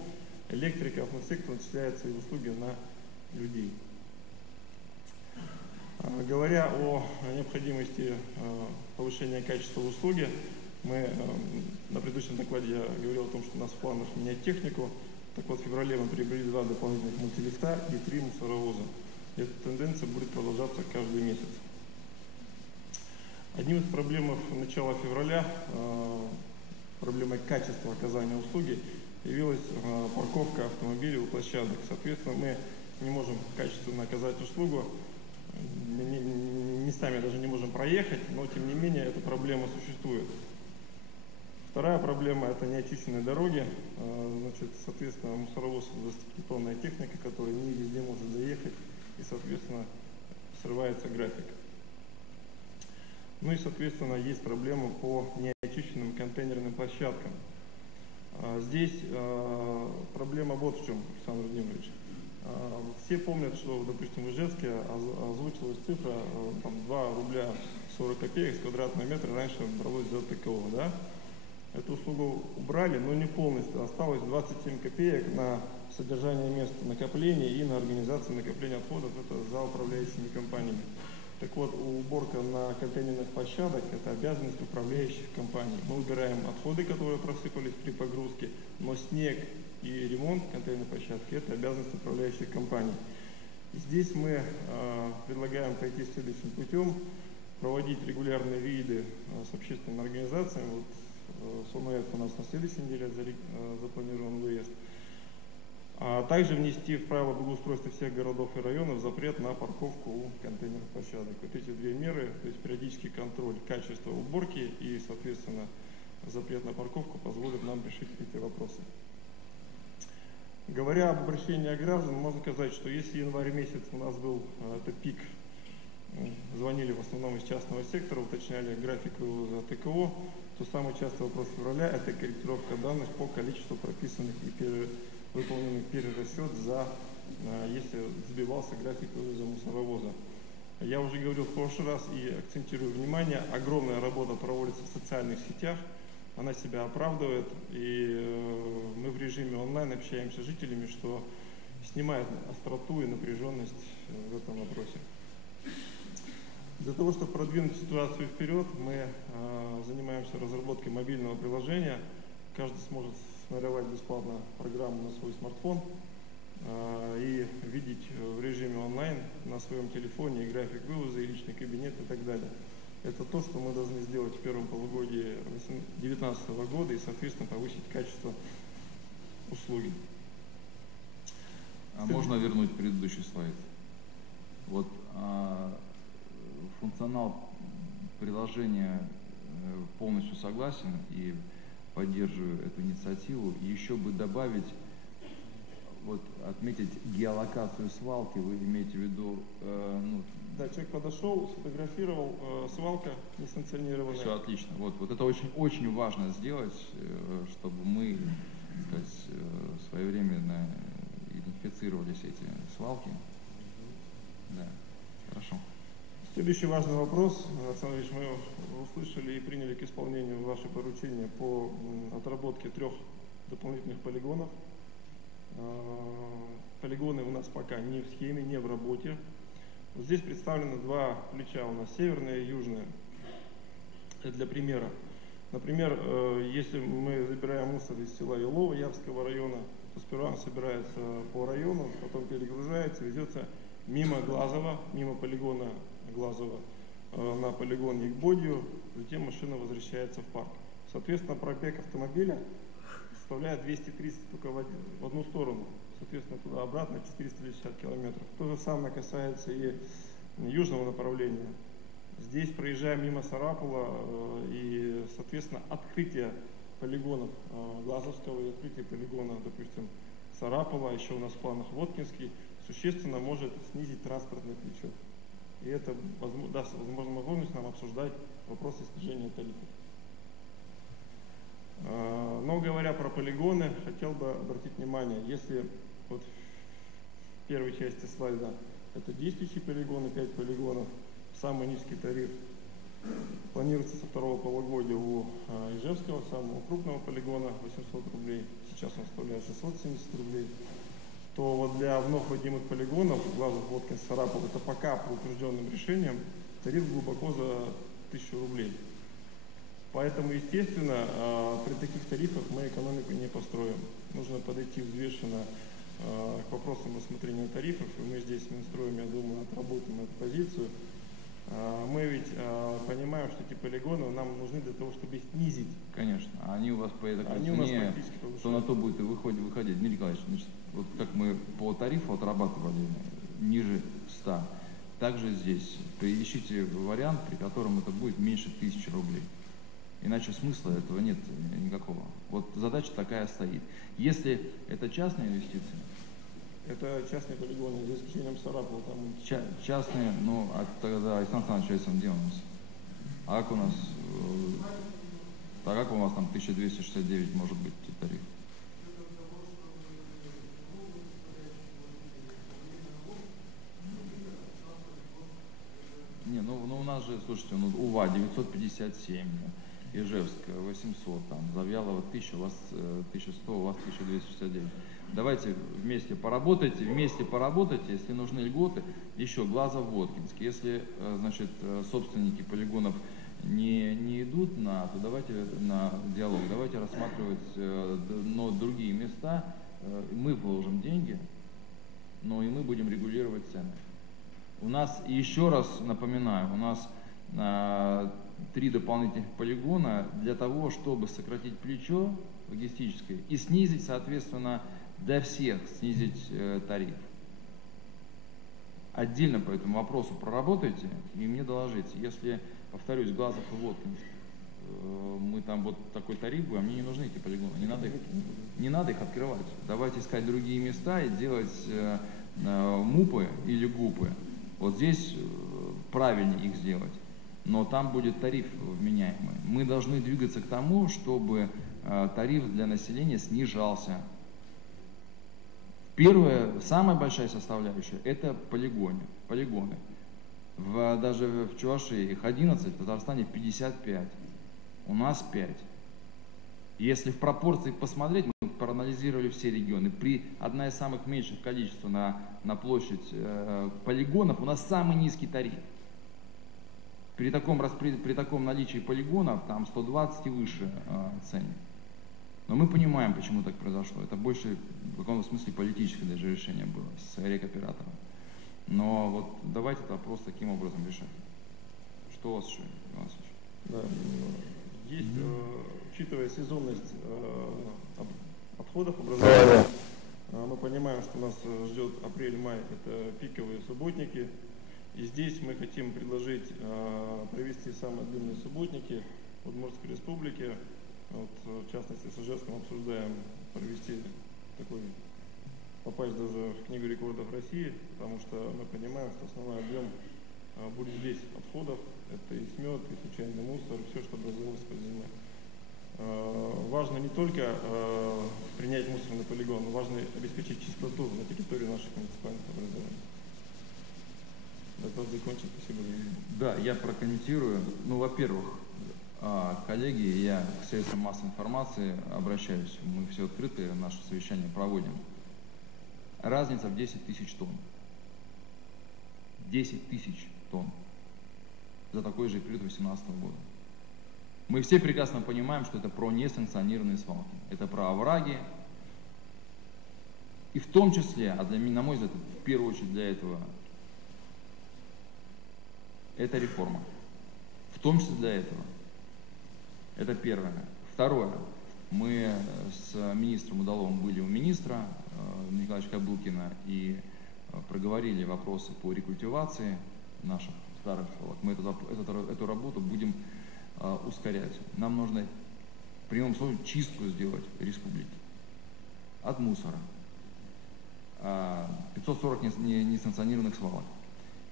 электриков, но все, кто начисляет свои услуги на людей. Говоря о необходимости повышения качества услуги, мы на предыдущем докладе я говорил о том, что у нас в планах менять технику. Так вот, в феврале мы приобрели 2 дополнительных мультилифта и 3 мусоровоза. Эта тенденция будет продолжаться каждый месяц. Одним из проблем начала февраля, проблемой качества оказания услуги, явилась парковка автомобилей у площадок. Соответственно, мы не можем качественно оказать услугу, местами даже не можем проехать, но тем не менее эта проблема существует. Вторая проблема – это неочищенные дороги. Соответственно, мусоровоз – 20-тонная техника, которая не везде может заехать, и, соответственно, срывается график. Ну и, соответственно, есть проблема по неочищенным контейнерным площадкам. Здесь проблема вот в чем, Александр Владимирович. Все помнят, что, допустим, в Ижевске озвучилась цифра 2 рубля 40 копеек с квадратного метра раньше бралось за ТКО, да? Эту услугу убрали, но не полностью. Осталось 27 копеек на содержание мест накопления и на организацию накопления отходов. Это за управляющими компаниями. Так вот, уборка на контейнерных площадках – это обязанность управляющих компаний. Мы убираем отходы, которые просыпались при погрузке, но снег и ремонт контейнерной площадки – это обязанность управляющих компаний. И здесь мы предлагаем пойти следующим путем, проводить регулярные рейды с общественными организациями. Вот, с ОМФ у нас на следующей неделе запланирован выезд. А также внести в правила благоустройства всех городов и районов запрет на парковку у контейнерных площадок. Вот эти 2 меры, то есть периодический контроль качества уборки и, соответственно, запрет на парковку, позволит нам решить эти вопросы. Говоря об обращении граждан, можно сказать, что если январь месяц у нас был это пик, звонили в основном из частного сектора, уточняли график вывоза ТКО, то самый частый вопрос февраля – это корректировка данных по количеству прописанных и выполненный перерасчет если сбивался график вывоза мусоровоза. Я уже говорил в прошлый раз и акцентирую внимание, огромная работа проводится в социальных сетях, она себя оправдывает, и мы в режиме онлайн общаемся с жителями, что снимает остроту и напряженность в этом вопросе. Для того, чтобы продвинуть ситуацию вперед, мы занимаемся разработкой мобильного приложения. Каждый сможет сформировать бесплатно программу на свой смартфон и видеть в режиме онлайн на своем телефоне и график вывоза, и личный кабинет и так далее. Это то, что мы должны сделать в первом полугодии 2019 года и, соответственно, повысить качество услуги. А можно вернуть предыдущий слайд? Вот функционал приложения полностью согласен и поддерживаю эту инициативу. Еще бы добавить, вот отметить геолокацию свалки, вы имеете в виду? Да, человек подошел, сфотографировал, свалка несанкционированная. Все отлично. Вот это очень важно сделать, чтобы мы, так сказать, своевременно идентифицировали все эти свалки. Да, хорошо. Следующий важный вопрос, Александр Ильич, мы услышали и приняли к исполнению ваше поручение по отработке 3 дополнительных полигонов. Полигоны у нас пока не в схеме, не в работе. Вот здесь представлены 2 плеча у нас, северное и южное. Это для примера. Например, если мы забираем мусор из села Елово Ярского района, то сперва он собирается по району, потом перегружается, везется мимо Глазова, мимо полигона Глазова на полигон Ягбодью, затем машина возвращается в парк. Соответственно, пробег автомобиля составляет 230 только в одну сторону, соответственно, туда-обратно 460 километров. То же самое касается и южного направления. Здесь проезжаем мимо Сарапула и, соответственно, открытие полигонов Глазовского и открытие полигона, допустим, Сарапула, еще у нас в планах Воткинский, существенно может снизить транспортное плечо. И это даст возможность нам обсуждать вопросы снижения тарифов. Но говоря про полигоны, хотел бы обратить внимание, если вот в первой части слайда это действующие полигоны, 5 полигонов, самый низкий тариф планируется со 2-го полугодия у Ижевского, самого крупного полигона, 800 рублей, сейчас он составляет 670 рублей. То вот для вновь вводимых полигонов, Глазов, Воткин, Сарапул, это пока по утвержденным решениям тариф глубоко за 1000 рублей. Поэтому, естественно, при таких тарифах мы экономику не построим. Нужно подойти взвешенно к вопросам рассмотрения тарифов, и мы здесь с Минстроем, я думаю, отработаем эту позицию. Мы ведь понимаем, что эти полигоны нам нужны для того, чтобы их снизить. Конечно, они у вас по этой цене, то на то будет и выходить. Дмитрий Николаевич, значит, вот как мы по тарифу отрабатывали ниже 100, также здесь ищите вариант, при котором это будет меньше 1000 рублей. Иначе смысла этого нет никакого. Вот задача такая стоит. Если это частная инвестиция, это частные полигоны, за исключением Сарапула. Частные, ну, тогда Александр Александрович, где у нас? А как у нас там 1269 может быть тариф? Не, ну у нас же, слушайте, УВА 957, Ижевск 800, там, Завьялова 1000, у вас 1100, у вас 1269. Давайте вместе поработайте, если нужны льготы, еще Глазов, Воткинск. Если, значит, собственники полигонов не идут то давайте на диалог, давайте рассматривать другие места, мы вложим деньги, но и мы будем регулировать цены. У нас, еще раз напоминаю, у нас 3 дополнительных полигона для того, чтобы сократить плечо логистическое и снизить, соответственно, для всех снизить тариф. Отдельно по этому вопросу проработайте и мне доложите. Если, повторюсь, Глазов и Воткинск, мы там вот такой тариф будем, мне не нужны эти полигоны, не надо их открывать. Давайте искать другие места и делать МУПы или ГУПы. Вот здесь правильнее их сделать, но там будет тариф вменяемый. Мы должны двигаться к тому, чтобы тариф для населения снижался. Первая, самая большая составляющая – это полигоны. Даже в Чувашии их 11, в Татарстане 55, у нас 5. Если в пропорции посмотреть, мы проанализировали все регионы, одна из самых меньших количеств на площадь полигонов, у нас самый низкий тариф. При таком наличии полигонов там 120 и выше ценник. Но мы понимаем, почему так произошло. Это больше в каком-то смысле политическое даже решение было с рекоператором. Но вот давайте это вопрос таким образом решать. Что у вас еще, Иван Васильевич? Да, есть, учитывая сезонность отходов образования, мы понимаем, что нас ждет апрель-май, это пиковые субботники, И здесь мы хотим предложить провести самые длинные субботники в Удмуртской республике. Вот, в частности, с Ижевском обсуждаем провести такой, попасть даже в Книгу рекордов России, потому что мы понимаем, что основной объем будет здесь отходов. Это и смет, и случайный мусор, все, что образовалось под землей. Важно не только принять мусорный полигон, но важно обеспечить чистоту на территории наших муниципальных образований. Это закончить. Спасибо. Да, я прокомментирую. Ну, во-первых, коллеги, я к средствам массовой информации обращаюсь. Мы все открытые, наше совещание проводим. Разница в 10 тысяч тонн. 10 тысяч тонн за такой же период 2018 года. Мы все прекрасно понимаем, что это про несанкционированные свалки. Это про овраги. И в том числе, а для меня, на мой взгляд, в первую очередь для этого, это реформа. В том числе для этого. Это первое. Второе. Мы с министром Удаловым были у министра Николаевича Кобылкина и проговорили вопросы по рекультивации наших старых свалок. Мы эту работу будем ускорять. Нам нужно в прямом смысле чистку сделать республики от мусора. 540 несанкционированных свалок.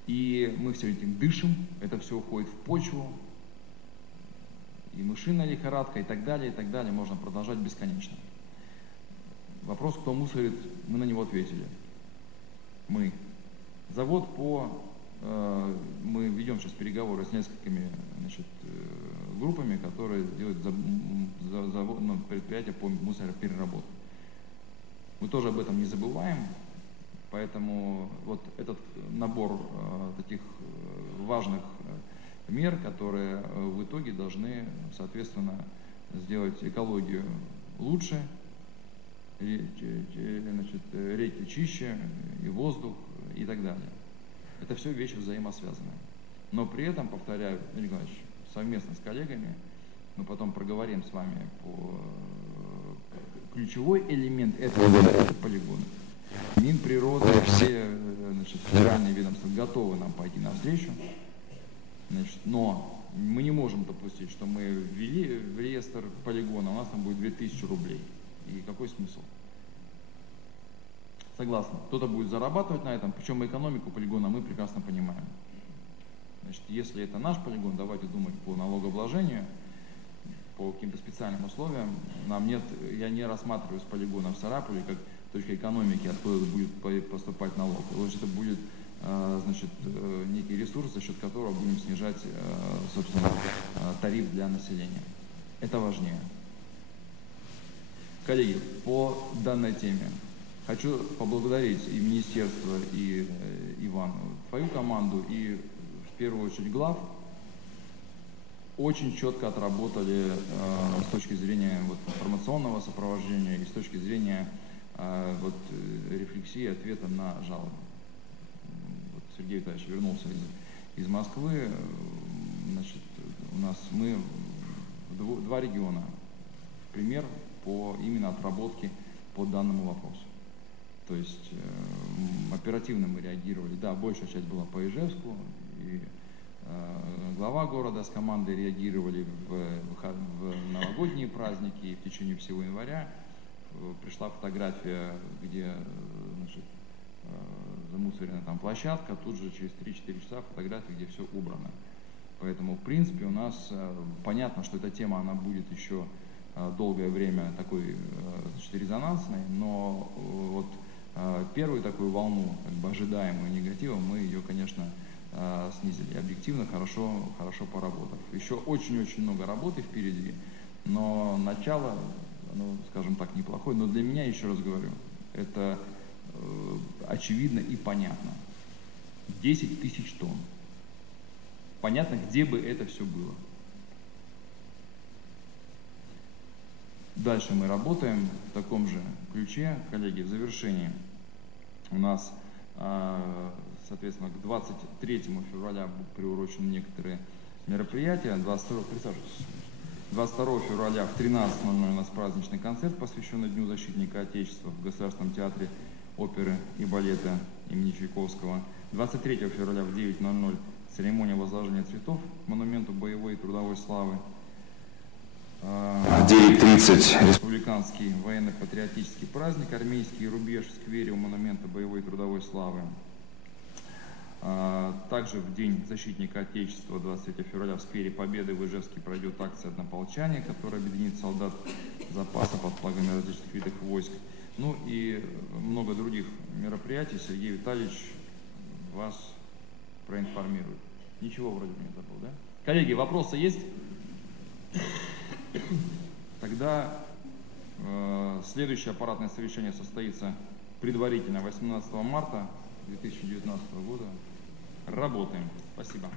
И мы все этим дышим, это все уходит в почву, и мышиная лихорадка, и так далее, можно продолжать бесконечно. Вопрос, кто мусорит, мы на него ответили. Мы. Завод мы ведем сейчас переговоры с несколькими группами, которые делают предприятия по мусоропереработке. Мы тоже об этом не забываем, поэтому вот этот набор таких важных мер, которые в итоге должны, соответственно, сделать экологию лучше, реки чище, и воздух, и так далее. Это все вещи взаимосвязанные. Но при этом, повторяю, Юрий Николаевич, совместно с коллегами мы потом проговорим с вами по ключевой элемент этого это полигон. Минприроды, все федеральные ведомства готовы нам пойти навстречу. Но мы не можем допустить, что мы ввели в реестр полигона, у нас там будет 2000 рублей. И какой смысл? Согласен. Кто-то будет зарабатывать на этом, причем экономику полигона мы прекрасно понимаем. Значит, если это наш полигон, давайте думать по налогообложению, по каким-то специальным условиям. Я не рассматриваю с полигона в Сарапуле как точка экономики, откуда будет поступать налог. Лучше это будет некий ресурс, за счет которого будем снижать, собственно, тариф для населения. Это важнее. Коллеги, по данной теме хочу поблагодарить и министерство, и Иван, твою команду, и в первую очередь глав. Очень четко отработали с точки зрения информационного сопровождения и с точки зрения рефлексии ответа на жалобы. Сергей Витальевич вернулся из Москвы. У нас мы два региона. Пример по именно отработке по данному вопросу. То есть оперативно мы реагировали. Да, большая часть была по Ижевску. И глава города с командой реагировали в новогодние праздники и в течение всего января. Пришла фотография, где замусорена там площадка, тут же через 3-4 часа фотография, где все убрано. Поэтому, в принципе, у нас понятно, что эта тема, она будет еще долгое время такой резонансной, но первую такую волну, ожидаемую негатива, мы ее, конечно, снизили. Объективно, хорошо поработав. Еще очень-очень много работы впереди, но начало, скажем так, неплохое. Но для меня, еще раз говорю, это очевидно и понятно. 10 тысяч тонн. Понятно, где бы это все было. Дальше мы работаем в таком же ключе. Коллеги, в завершении у нас, соответственно, к 23 февраля приурочены некоторые мероприятия. 22 февраля в 13:00 у нас праздничный концерт, посвященный Дню защитника Отечества в Государственном театре оперы и балета имени Чайковского. 23 февраля в 9:00 церемония возложения цветов к монументу боевой и трудовой славы. 9:30 Республиканский военно-патриотический праздник, армейский рубеж в сквере у монумента боевой и трудовой славы. Также в День защитника Отечества, 23 февраля, в сквере Победы в Ижевске пройдет акция «Однополчане», которая объединит солдат запаса под флагами различных видов войск. Ну и много других мероприятий. Сергей Витальевич вас проинформирует. Ничего вроде бы не забыл, да? Коллеги, вопросы есть? Тогда следующее аппаратное совещание состоится предварительно 18 марта 2019 года. Работаем. Спасибо.